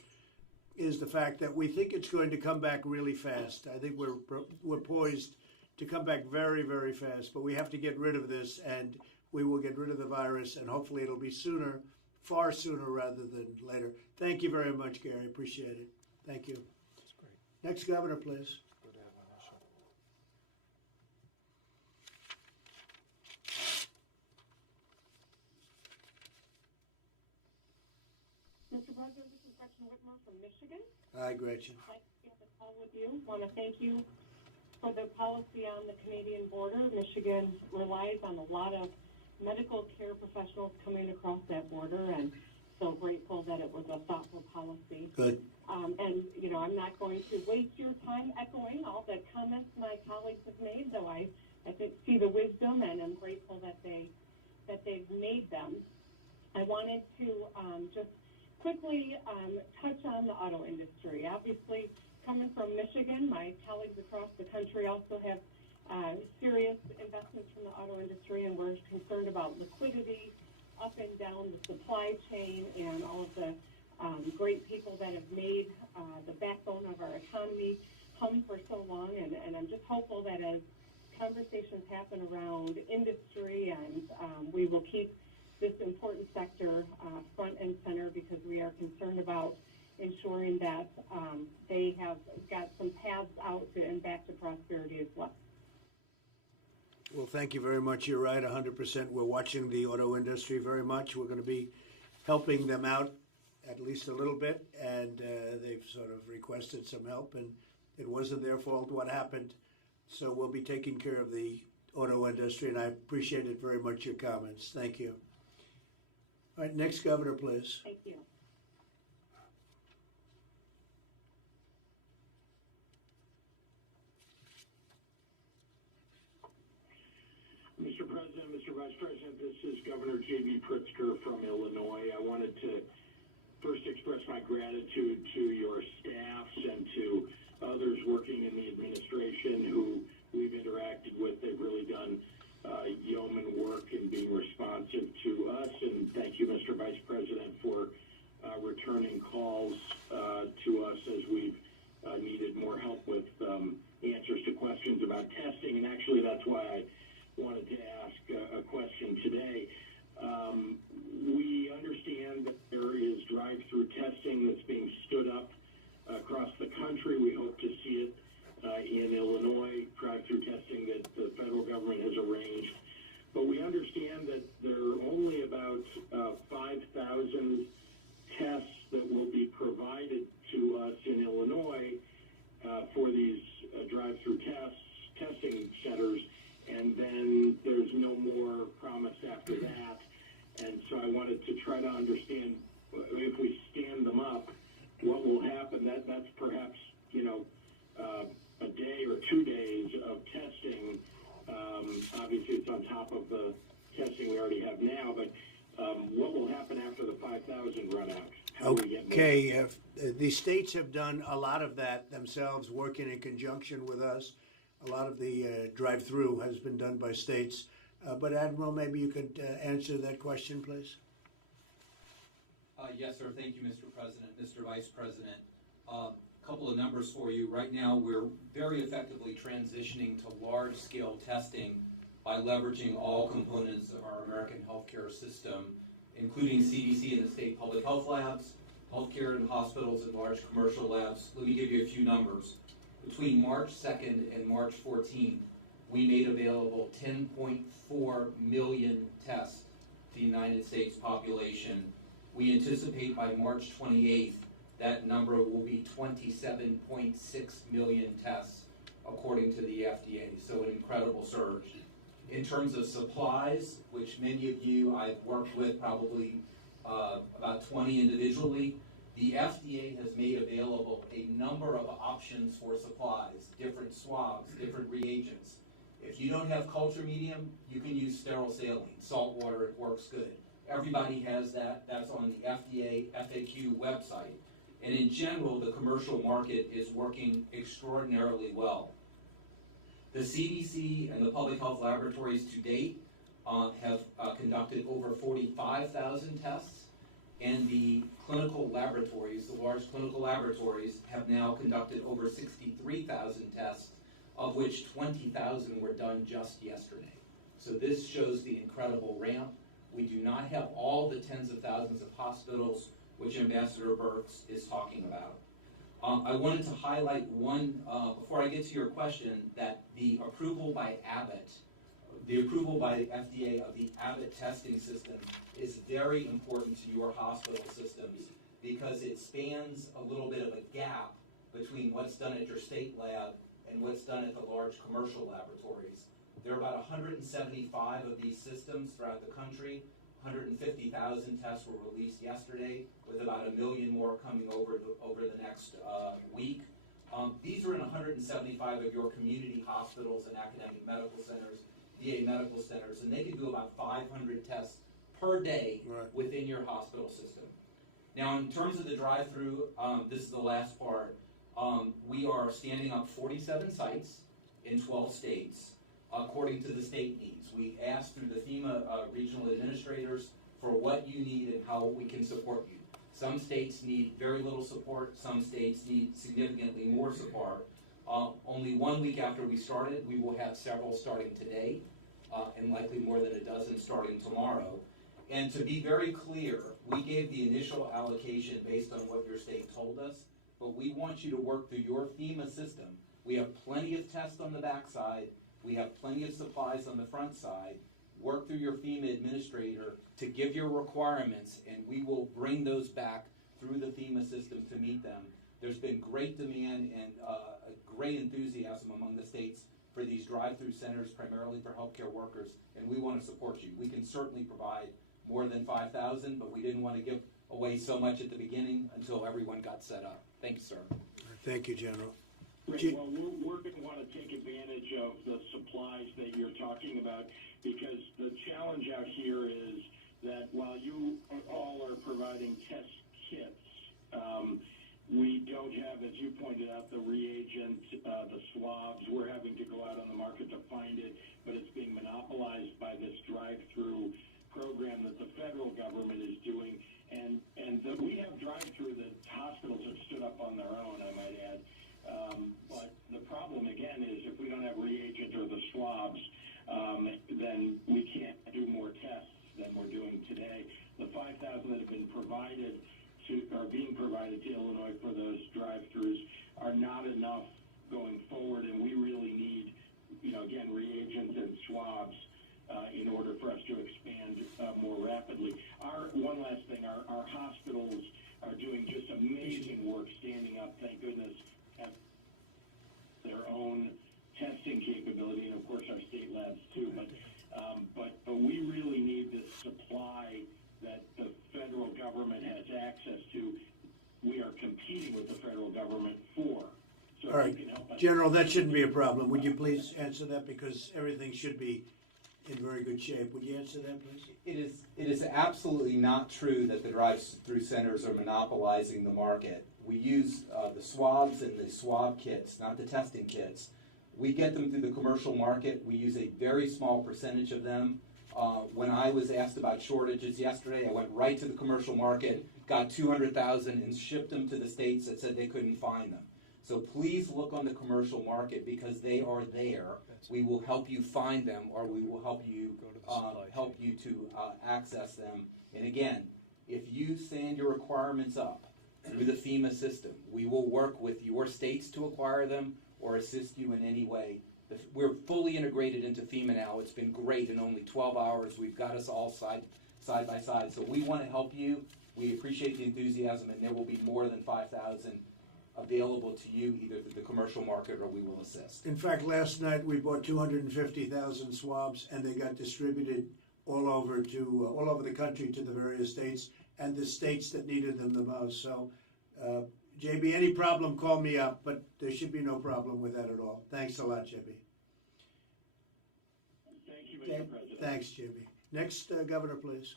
is the fact that we think it's going to come back really fast. I think we're poised to come back very, very fast, but we have to get rid of this, and we will get rid of the virus, and hopefully it'll be sooner, far sooner rather than later. Thank you very much, Gary. Appreciate it. Thank you. That's great. Next governor, please. Mr. President, this is Gretchen Whitmer from Michigan. Hi, Gretchen. I'd like to be on the call with you. I want to thank you for the policy on the Canadian border. Michigan relies on a lot of medical care professionals coming across that border, and so grateful that it was a thoughtful policy. Good. And, you know, I'm not going to waste your time echoing all the comments my colleagues have made, though I see the wisdom, and I'm grateful that they've made them. I wanted to just quickly touch on the auto industry. Obviously, coming from Michigan, my colleagues across the country also have serious investments from the auto industry, and we're concerned about liquidity up and down the supply chain and all of the great people that have made the backbone of our economy hum for so long. And I'm just hopeful that as conversations happen around industry, and we will keep this important sector front and center, because we are concerned about ensuring that they have got some paths out and back to prosperity as well. Well, thank you very much. You're right, 100%. We're watching the auto industry very much. We're going to be helping them out at least a little bit, and they've sort of requested some help, and it wasn't their fault what happened. So we'll be taking care of the auto industry, and I appreciate it very much, your comments. Thank you. All right, next governor, please. Thank you. Mr. President, Mr. Vice President, this is Governor J.B. Pritzker from Illinois. I wanted to first express my gratitude to your staffs and to others working in the administration who we've interacted with. They've really done yeoman work in being responsive to us. And thank you, Mr. Vice President, for returning calls to us as we've needed more help with answers to questions about testing. And actually, that's why I wanted to ask a question today. We understand that there is drive-through testing that's being stood up across the country. We hope to see it in Illinois, drive-through testing that the federal government has arranged. But we understand that there are only about 5,000 tests that will be provided to us in Illinois for these drive-through testing centers, and then there's no more promise after that. And so I wanted to try to understand, if we stand them up, what will happen. That's perhaps, a day or 2 days of testing. Obviously, it's on top of the testing we already have now, but what will happen after the 5,000 run out? How do we get more? Okay, the states have done a lot of that themselves, working in conjunction with us. A lot of the drive-through has been done by states. But Admiral, maybe you could answer that question, please. Yes, sir. Thank you, Mr. President, Mr. Vice President. A couple of numbers for you. Right now, we're very effectively transitioning to large-scale testing by leveraging all components of our American healthcare system, including CDC and the state public health labs, healthcare and hospitals, and large commercial labs. Let me give you a few numbers. Between March 2nd and March 14th, we made available 10.4 million tests to the United States population. We anticipate by March 28th that number will be 27.6 million tests, according to the FDA. So an incredible surge. In terms of supplies, which many of you I've worked with, probably about 20 individually, the FDA has made available a number of options for supplies, different swabs, different reagents. If you don't have culture medium, you can use sterile saline, salt water, it works good. Everybody has that. That's on the FDA FAQ website. And in general, the commercial market is working extraordinarily well. The CDC and the public health laboratories to date have conducted over 45,000 tests, and the clinical laboratories, the large clinical laboratories, have now conducted over 63,000 tests, of which 20,000 were done just yesterday. So this shows the incredible ramp. We do not have all the tens of thousands of hospitals which Ambassador Birx is talking about. I wanted to highlight one, before I get to your question, that the approval by Abbott, the approval by the FDA of the Abbott testing system is very important to your hospital systems, because it spans a little bit of a gap between what's done at your state lab and what's done at the large commercial laboratories. There are about 175 of these systems throughout the country. 150,000 tests were released yesterday, with about 1 million more coming over the next week. These are in 175 of your community hospitals and academic medical centers, VA medical centers, and they can do about 500 tests per day within your hospital system. Now, in terms of the drive-through, this is the last part. We are standing up 47 sites in 12 states according to the state needs. We asked through the FEMA regional administrators for what you need and how we can support you. Some states need very little support. Some states need significantly more support. Only 1 week after we started, we will have several starting today, and likely more than a dozen starting tomorrow. And to be very clear, we gave the initial allocation based on what your state told us, but we want you to work through your FEMA system. We have plenty of tests on the backside. We have plenty of supplies on the front side. Work through your FEMA administrator to give your requirements, and we will bring those back through the FEMA system to meet them. There's been great demand and great enthusiasm among the states for these drive-through centers, primarily for healthcare workers, and we want to support you. We can certainly provide more than 5,000, but we didn't want to give away so much at the beginning until everyone got set up. Thank you, sir. Thank you, General. Great. Well, we're going to want to take advantage of the supplies that you're talking about, because the challenge out here is that while you all are providing test kits, we don't have, as you pointed out, the reagent, the swabs. We're having to go out on the market to find it, but it's being monopolized by this drive-through program that the federal government is doing. And we have drive-through that hospitals have stood up on their own, I might add. But the problem, again, is if we don't have reagent or the swabs, then we can't do more tests than we're doing today. The 5,000 that have been provided are being provided to Illinois for those drive-throughs are not enough going forward, and we really need, again, reagents and swabs in order for us to expand more rapidly. One last thing, our hospitals are doing just amazing work standing up, thank goodness, at their own testing capability, and of course our state labs too. But we really need this supply that the federal government has access to. We are competing with the federal government for. So all right, General, that shouldn't be a problem. Would you please answer that, because everything should be in very good shape? Would you answer that, please? It is absolutely not true that the drive-through centers are monopolizing the market. We use the swabs and the swab kits, not the testing kits. We get them through the commercial market. We use a very small percentage of them. When I was asked about shortages yesterday, I went right to the commercial market, got 200,000 and shipped them to the states that said they couldn't find them. So please look on the commercial market, because they are there. We will help you find them, or we will help you to access them. And again, if you send your requirements up through the FEMA system, we will work with your states to acquire them or assist you in any way. We're fully integrated into FEMA now. It's been great. In only 12 hours, we've got us all side by side. So we want to help you. We appreciate the enthusiasm, and there will be more than 5,000 available to you either through the commercial market or we will assist. In fact, last night we bought 250,000 swabs, and they got distributed all over the country to the various states and the states that needed them the most. So, JB, any problem, call me up, but there should be no problem with that at all. Thanks a lot, JB. Thank you, Mr. President. Thanks, JB. Next, Governor, please.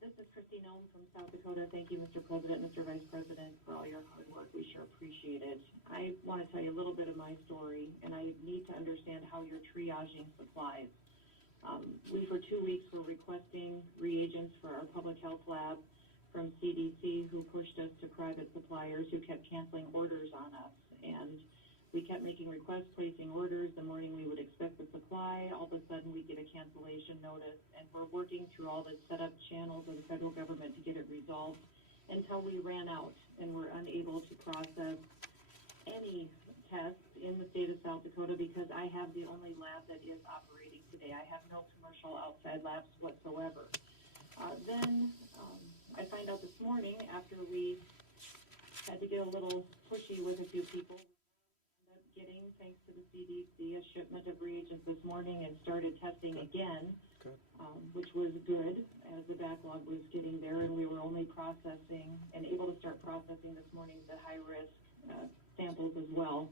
This is Christine Ohm from South Dakota. Thank you, Mr. President, Mr. Vice President, for all your hard work. We sure appreciate it. I want to tell you a little bit of my story, and I need to understand how you're triaging supplies. We, for 2 weeks, were requesting reagents for our public health lab from CDC, who pushed us to private suppliers who kept canceling orders on us. And we kept making requests, placing orders. The morning we would expect the supply, all of a sudden we get a cancellation notice, and we're working through all the set-up channels of the federal government to get it resolved until we ran out and were unable to process any tests in the state of South Dakota, because I have the only lab that is operating today. I have no commercial outside labs whatsoever. Then I find out this morning, after we had to get a little pushy with a few people, we ended up getting, thanks to the CDC, a shipment of reagents this morning and started testing again, which was good as the backlog was getting there, and we were only processing and able to start processing this morning the high-risk samples as well.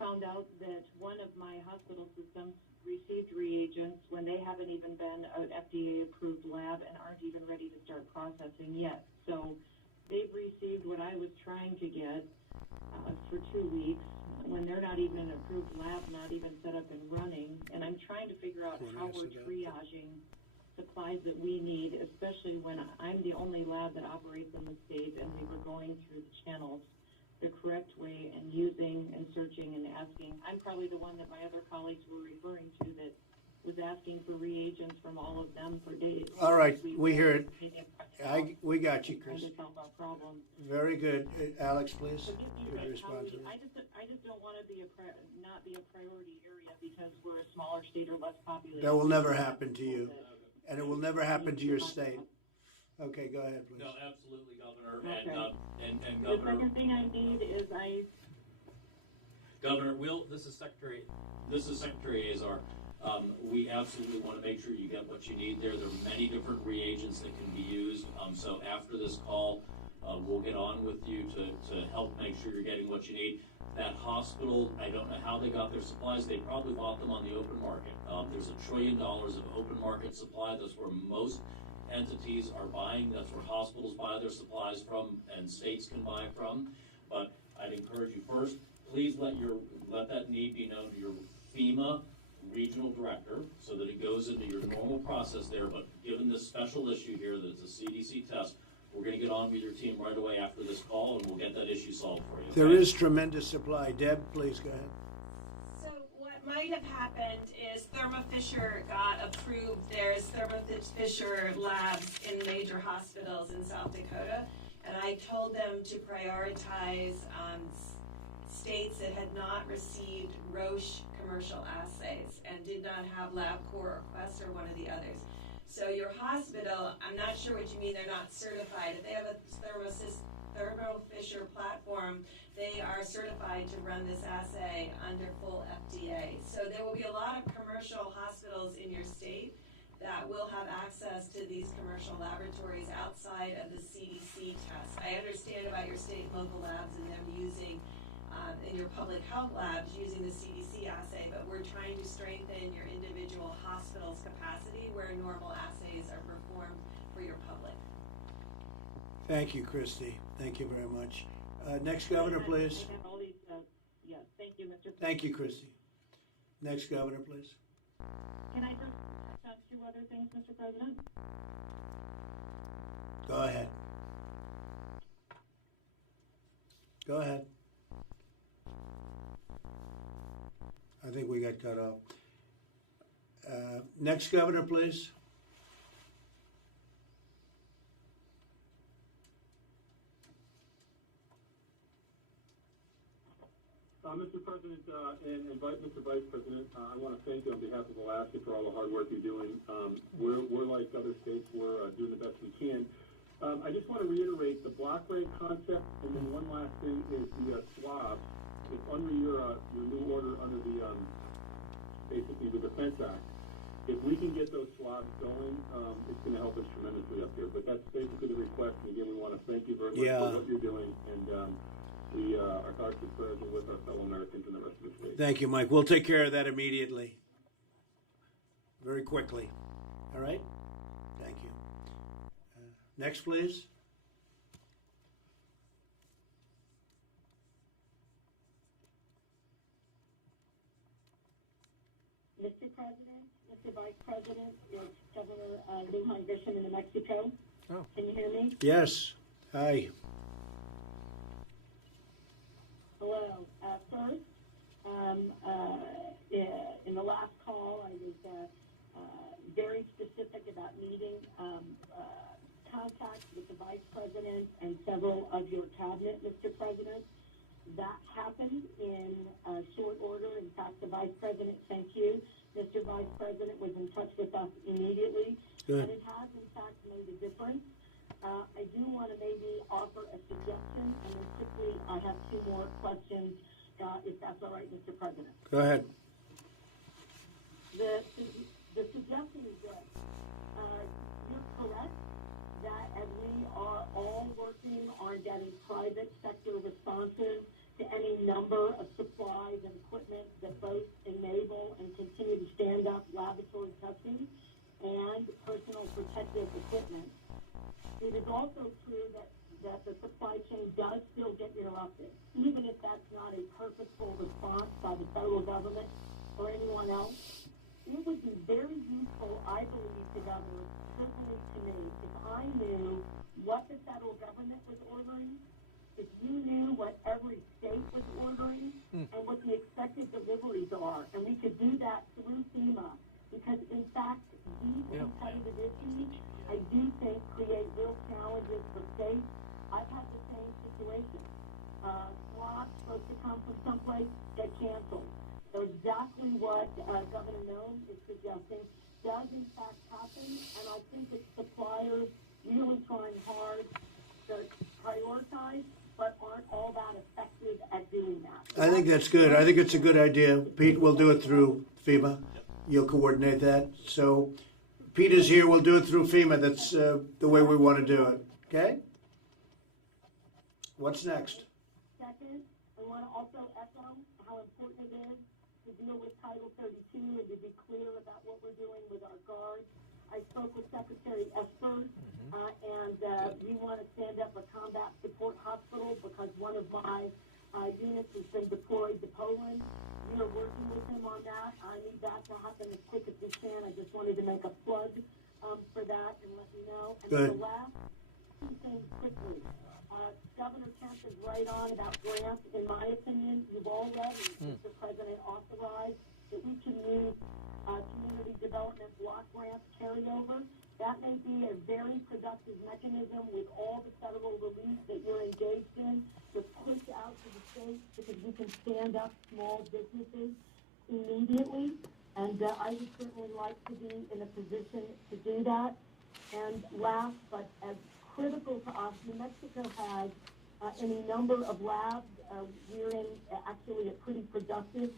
Found out that one of my hospital systems received reagents when they haven't even been an FDA-approved lab and aren't even ready to start processing yet. So they've received what I was trying to get for 2 weeks when they're not even an approved lab, not even set up and running. And I'm trying to figure out how we're triaging supplies that we need, especially when I'm the only lab that operates in the state and we were going through the channels the correct way and using and searching and asking. I'm probably the one that my other colleagues were referring to that was asking for reagents from all of them for days. All right, we hear it. We got you, Chris. Trying to solve our problem. Very good. Alex, please, Forgive me, could you but respond to Howie, that? I just don't want to be not be a priority area because we're a smaller state or less populated. That will never happen to you, and it will never happen to your state. Okay, go ahead, please. No, absolutely, Governor. Okay. And The Governor. second thing I need is Governor, this is Secretary Azar. We absolutely want to make sure you get what you need there. There are many different reagents that can be used. So after this call, we'll get on with you to help make sure you're getting what you need. That hospital, I don't know how they got their supplies. They probably bought them on the open market. There's $1 trillion of open market supply. That's where most entities are buying. That's where hospitals buy their supplies from and states can buy from. But I'd encourage you first, please let that need be known to your FEMA regional director so that it goes into your normal process there. But given this special issue here that it's a CDC test, we're going to get on with your team right away after this call and we'll get that issue solved for you. Okay? There is tremendous supply. Deb, please go ahead. So what might have happened is Thermo Fisher got approved. There's Thermo Fisher labs in major hospitals in South Dakota, and I told them to prioritize states that had not received Roche commercial assays and did not have LabCorp or Quest or one of the others. So your hospital, I'm not sure what you mean they're not certified. If they have a Thermo Fisher platform, they are certified to run this assay under full FDA. So there will be a lot of commercial hospitals in your state that will have access to these commercial laboratories outside of the CDC tests. I understand about your state and local labs and them using, in your public health labs, using the CDC assay, but we're trying to strengthen your individual hospital's capacity where normal assays are performed for your public. Thank you, Christy. Thank you very much. Next governor, please. Yes, thank you, Mr. President. Thank you, Christy. Next governor, please. Can I just touch 2 other things, Mr. President? Go ahead. Go ahead. I think we got cut off. Next governor, please. Mr. President and Mr. Vice President, I want to thank you on behalf of Alaska for all the hard work you're doing. We're like other states. We're doing the best we can. I just want to reiterate the block rate concept, and then one last thing is the swabs. It's under your new order under the basically the Defense Act. If we can get those swabs going, it's going to help us tremendously up here. But that's basically the request. And again, we want to thank you very much for what you're doing, and our thoughts and prayers are with our fellow Americans and the rest of the state. Thank you, Mike. We'll take care of that immediately, very quickly. All right? Thank you. Next, please. Mr. President, Mr. Vice President, it's Governor Lujan Grisham in New Mexico. Oh. Can you hear me? Yes. Hi. Hello. First, in the last call, I was very specific about needing contact with the Vice President and several of your cabinet, Mr. President. That happened in short order. In fact, the Vice President sent you Mr. Vice President was in touch with us immediately, Good. and it has in fact made a difference. I do want to maybe offer a suggestion, and then quickly I have two more questions, if that's all right, Mr. President. Go ahead. The suggestion is this. You're correct that as we are all working on getting private sector responses to any number of supplies and equipment that both enable and continue to stand up laboratory testing and personal protective equipment, it is also true that the supply chain does still get interrupted, even if that's not a purposeful response by the federal government or anyone else. It would be very useful, I believe, to governors, certainly to me, if I knew what the federal government was ordering, if you knew what every state was ordering, and what the expected deliveries are, and we could do that through FEMA, because in fact, these competitive issues, I do think, create real challenges for states. I've had the same situation. Swabs supposed to come from someplace get canceled. So exactly what Governor Nome is suggesting does in fact happen, and I think it's suppliers really trying hard to prioritize, but aren't all that effective at doing that. I think that's good. I think it's a good idea. Pete, we'll do it through FEMA. You'll coordinate that. So Pete is here. We'll do it through FEMA. That's the way we want to do it. Okay? What's next? Second, I want to also echo how important it is to deal with Title 32 and to be clear about what we're doing with our guards. I spoke with Secretary Esper, and we want to stand up a combat support hospital because one of my units has been deployed to Poland. We are working with him on that. I need that to happen as quick as we can. I just wanted to make a plug for that and let you know. And then the last two things quickly. Governor Kemp is right on about grants. In my opinion, you've already, Mr. President, authorized that we can use community development block grants carryover. That may be a very productive mechanism with all the federal relief that you're engaged in to push out to the states because we can stand up small businesses immediately. And I would certainly like to be in a position to do that. And last, but as critical to us, New Mexico has any number of labs. We're in actually a pretty productive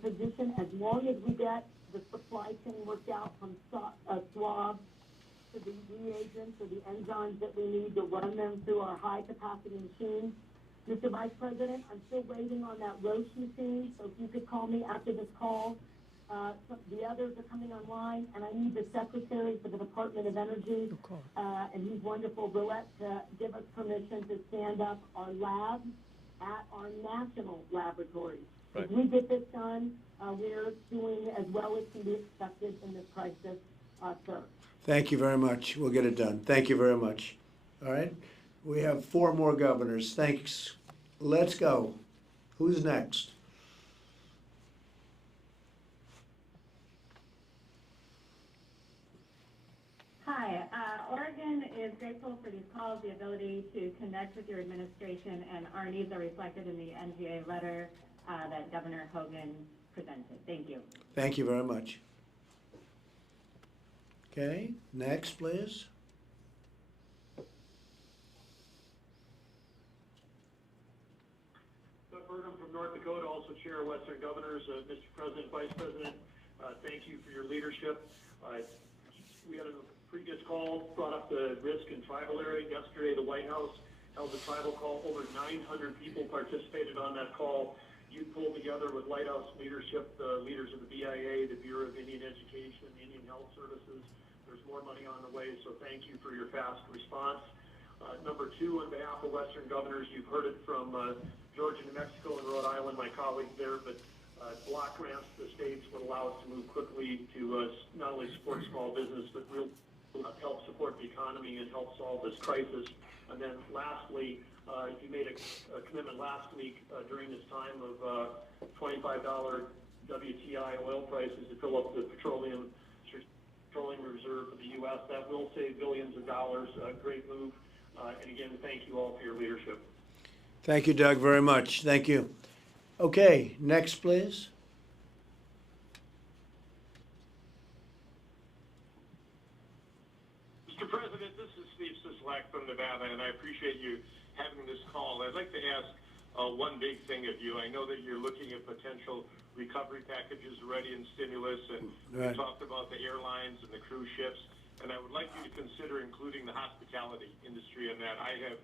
position as long as we get the supply chain worked out from swabs to the reagents or the enzymes that we need to run them through our high-capacity machines. Mr. Vice President, I'm still waiting on that Roche machine, so if you could call me after this call. The others are coming online, and I need the Secretary for the Department of Energy, and he's wonderful, Willett, to give us permission to stand up our labs at our national laboratories. Right. If we get this done, we're doing as well as can be expected in this crisis, sir. Thank you very much. We'll get it done. Thank you very much. All right. We have 4 more governors. Thanks. Let's go. Who's next? Hi. Oregon is grateful for these calls, the ability to connect with your administration, and our needs are reflected in the NGA letter that Governor Hogan presented. Thank you. Thank you very much. Okay, next, please. Doug Burgum from North Dakota, also Chair of Western Governors. Mr. President, Vice President, thank you for your leadership. We had a previous call, brought up the risk in tribal area. Yesterday, the White House held a tribal call. Over 900 people participated on that call. You pulled together with Lighthouse leadership, the leaders of the BIA, the Bureau of Indian Education, Indian Health Services. There's more money on the way, so thank you for your fast response. Number 2, on behalf of Western Governors, you've heard it from Georgia, New Mexico, and Rhode Island, my colleagues there, but block grants to the states would allow us to move quickly to not only support small business, but really help support the economy and help solve this crisis. And then lastly, you made a commitment last week during this time of $25 WTI oil prices to fill up the petroleum reserve for the U.S. That will save billions of dollars. Great move. And again, thank you all for your leadership. Thank you, Doug, very much. Thank you. Okay, next, please. Black from Nevada, and I appreciate you having this call. I'd like to ask one big thing of you. I know that you're looking at potential recovery packages already in stimulus, and we talked about the airlines and the cruise ships, and I would like you to consider including the hospitality industry in that. I have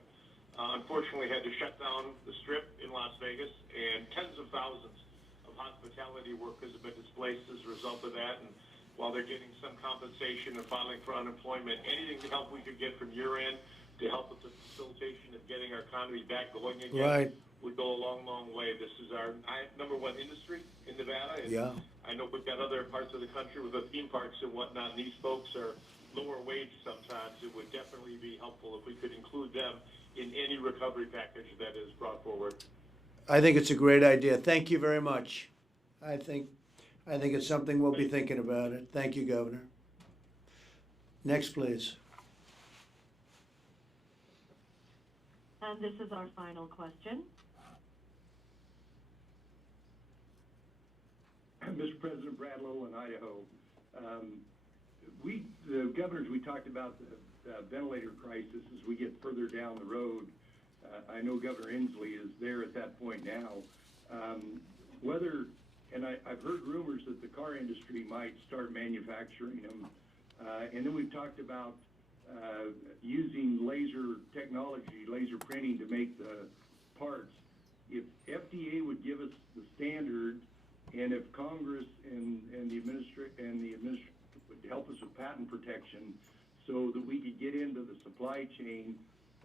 unfortunately had to shut down the Strip in Las Vegas, and tens of thousands of hospitality workers have been displaced as a result of that, and while they're getting some compensation and filing for unemployment, anything to help we could get from your end to help with the facilitation of getting our economy back going again would go a long, long way. This is our number one industry in Nevada, and I know we've got other parts of the country with the theme parks and whatnot, and these folks are lower wage sometimes. It would definitely be helpful if we could include them in any recovery package that is brought forward. I think it's a great idea. Thank you very much. I think it's something we'll be thinking about it. Thank you, Governor. Next, please. And this is our final question. Mr. President, Brad Little in Idaho. The governors, we talked about the ventilator crisis as we get further down the road. I know Governor Inslee is there at that point now. I've heard rumors that the car industry might start manufacturing them. And then we've talked about using laser technology, laser printing to make the parts. If FDA would give us the standard, and if Congress and the administration would help us with patent protection so that we could get into the supply chain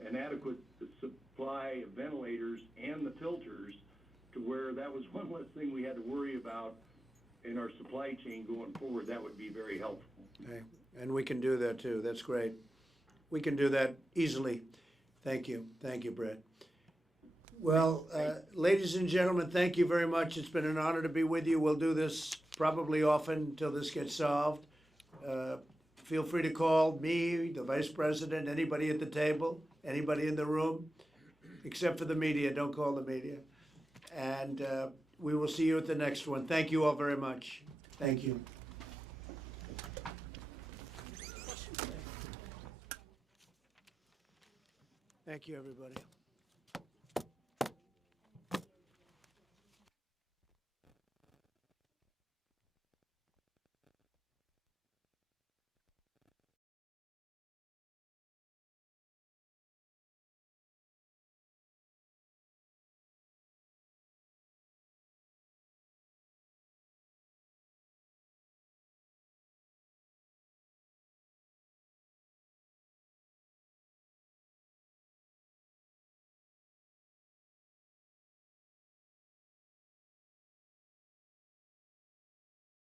an adequate supply of ventilators and the filters to where that was one less thing we had to worry about in our supply chain going forward, that would be very helpful. Okay. And we can do that too. That's great. We can do that easily. Thank you. Thank you, Brett. Well, ladies and gentlemen, thank you very much. It's been an honor to be with you. We'll do this probably often until this gets solved. Feel free to call me, the Vice President, anybody at the table, anybody in the room, except for the media. Don't call the media. And we will see you at the next one. Thank you all very much. Thank you. Thank you, everybody.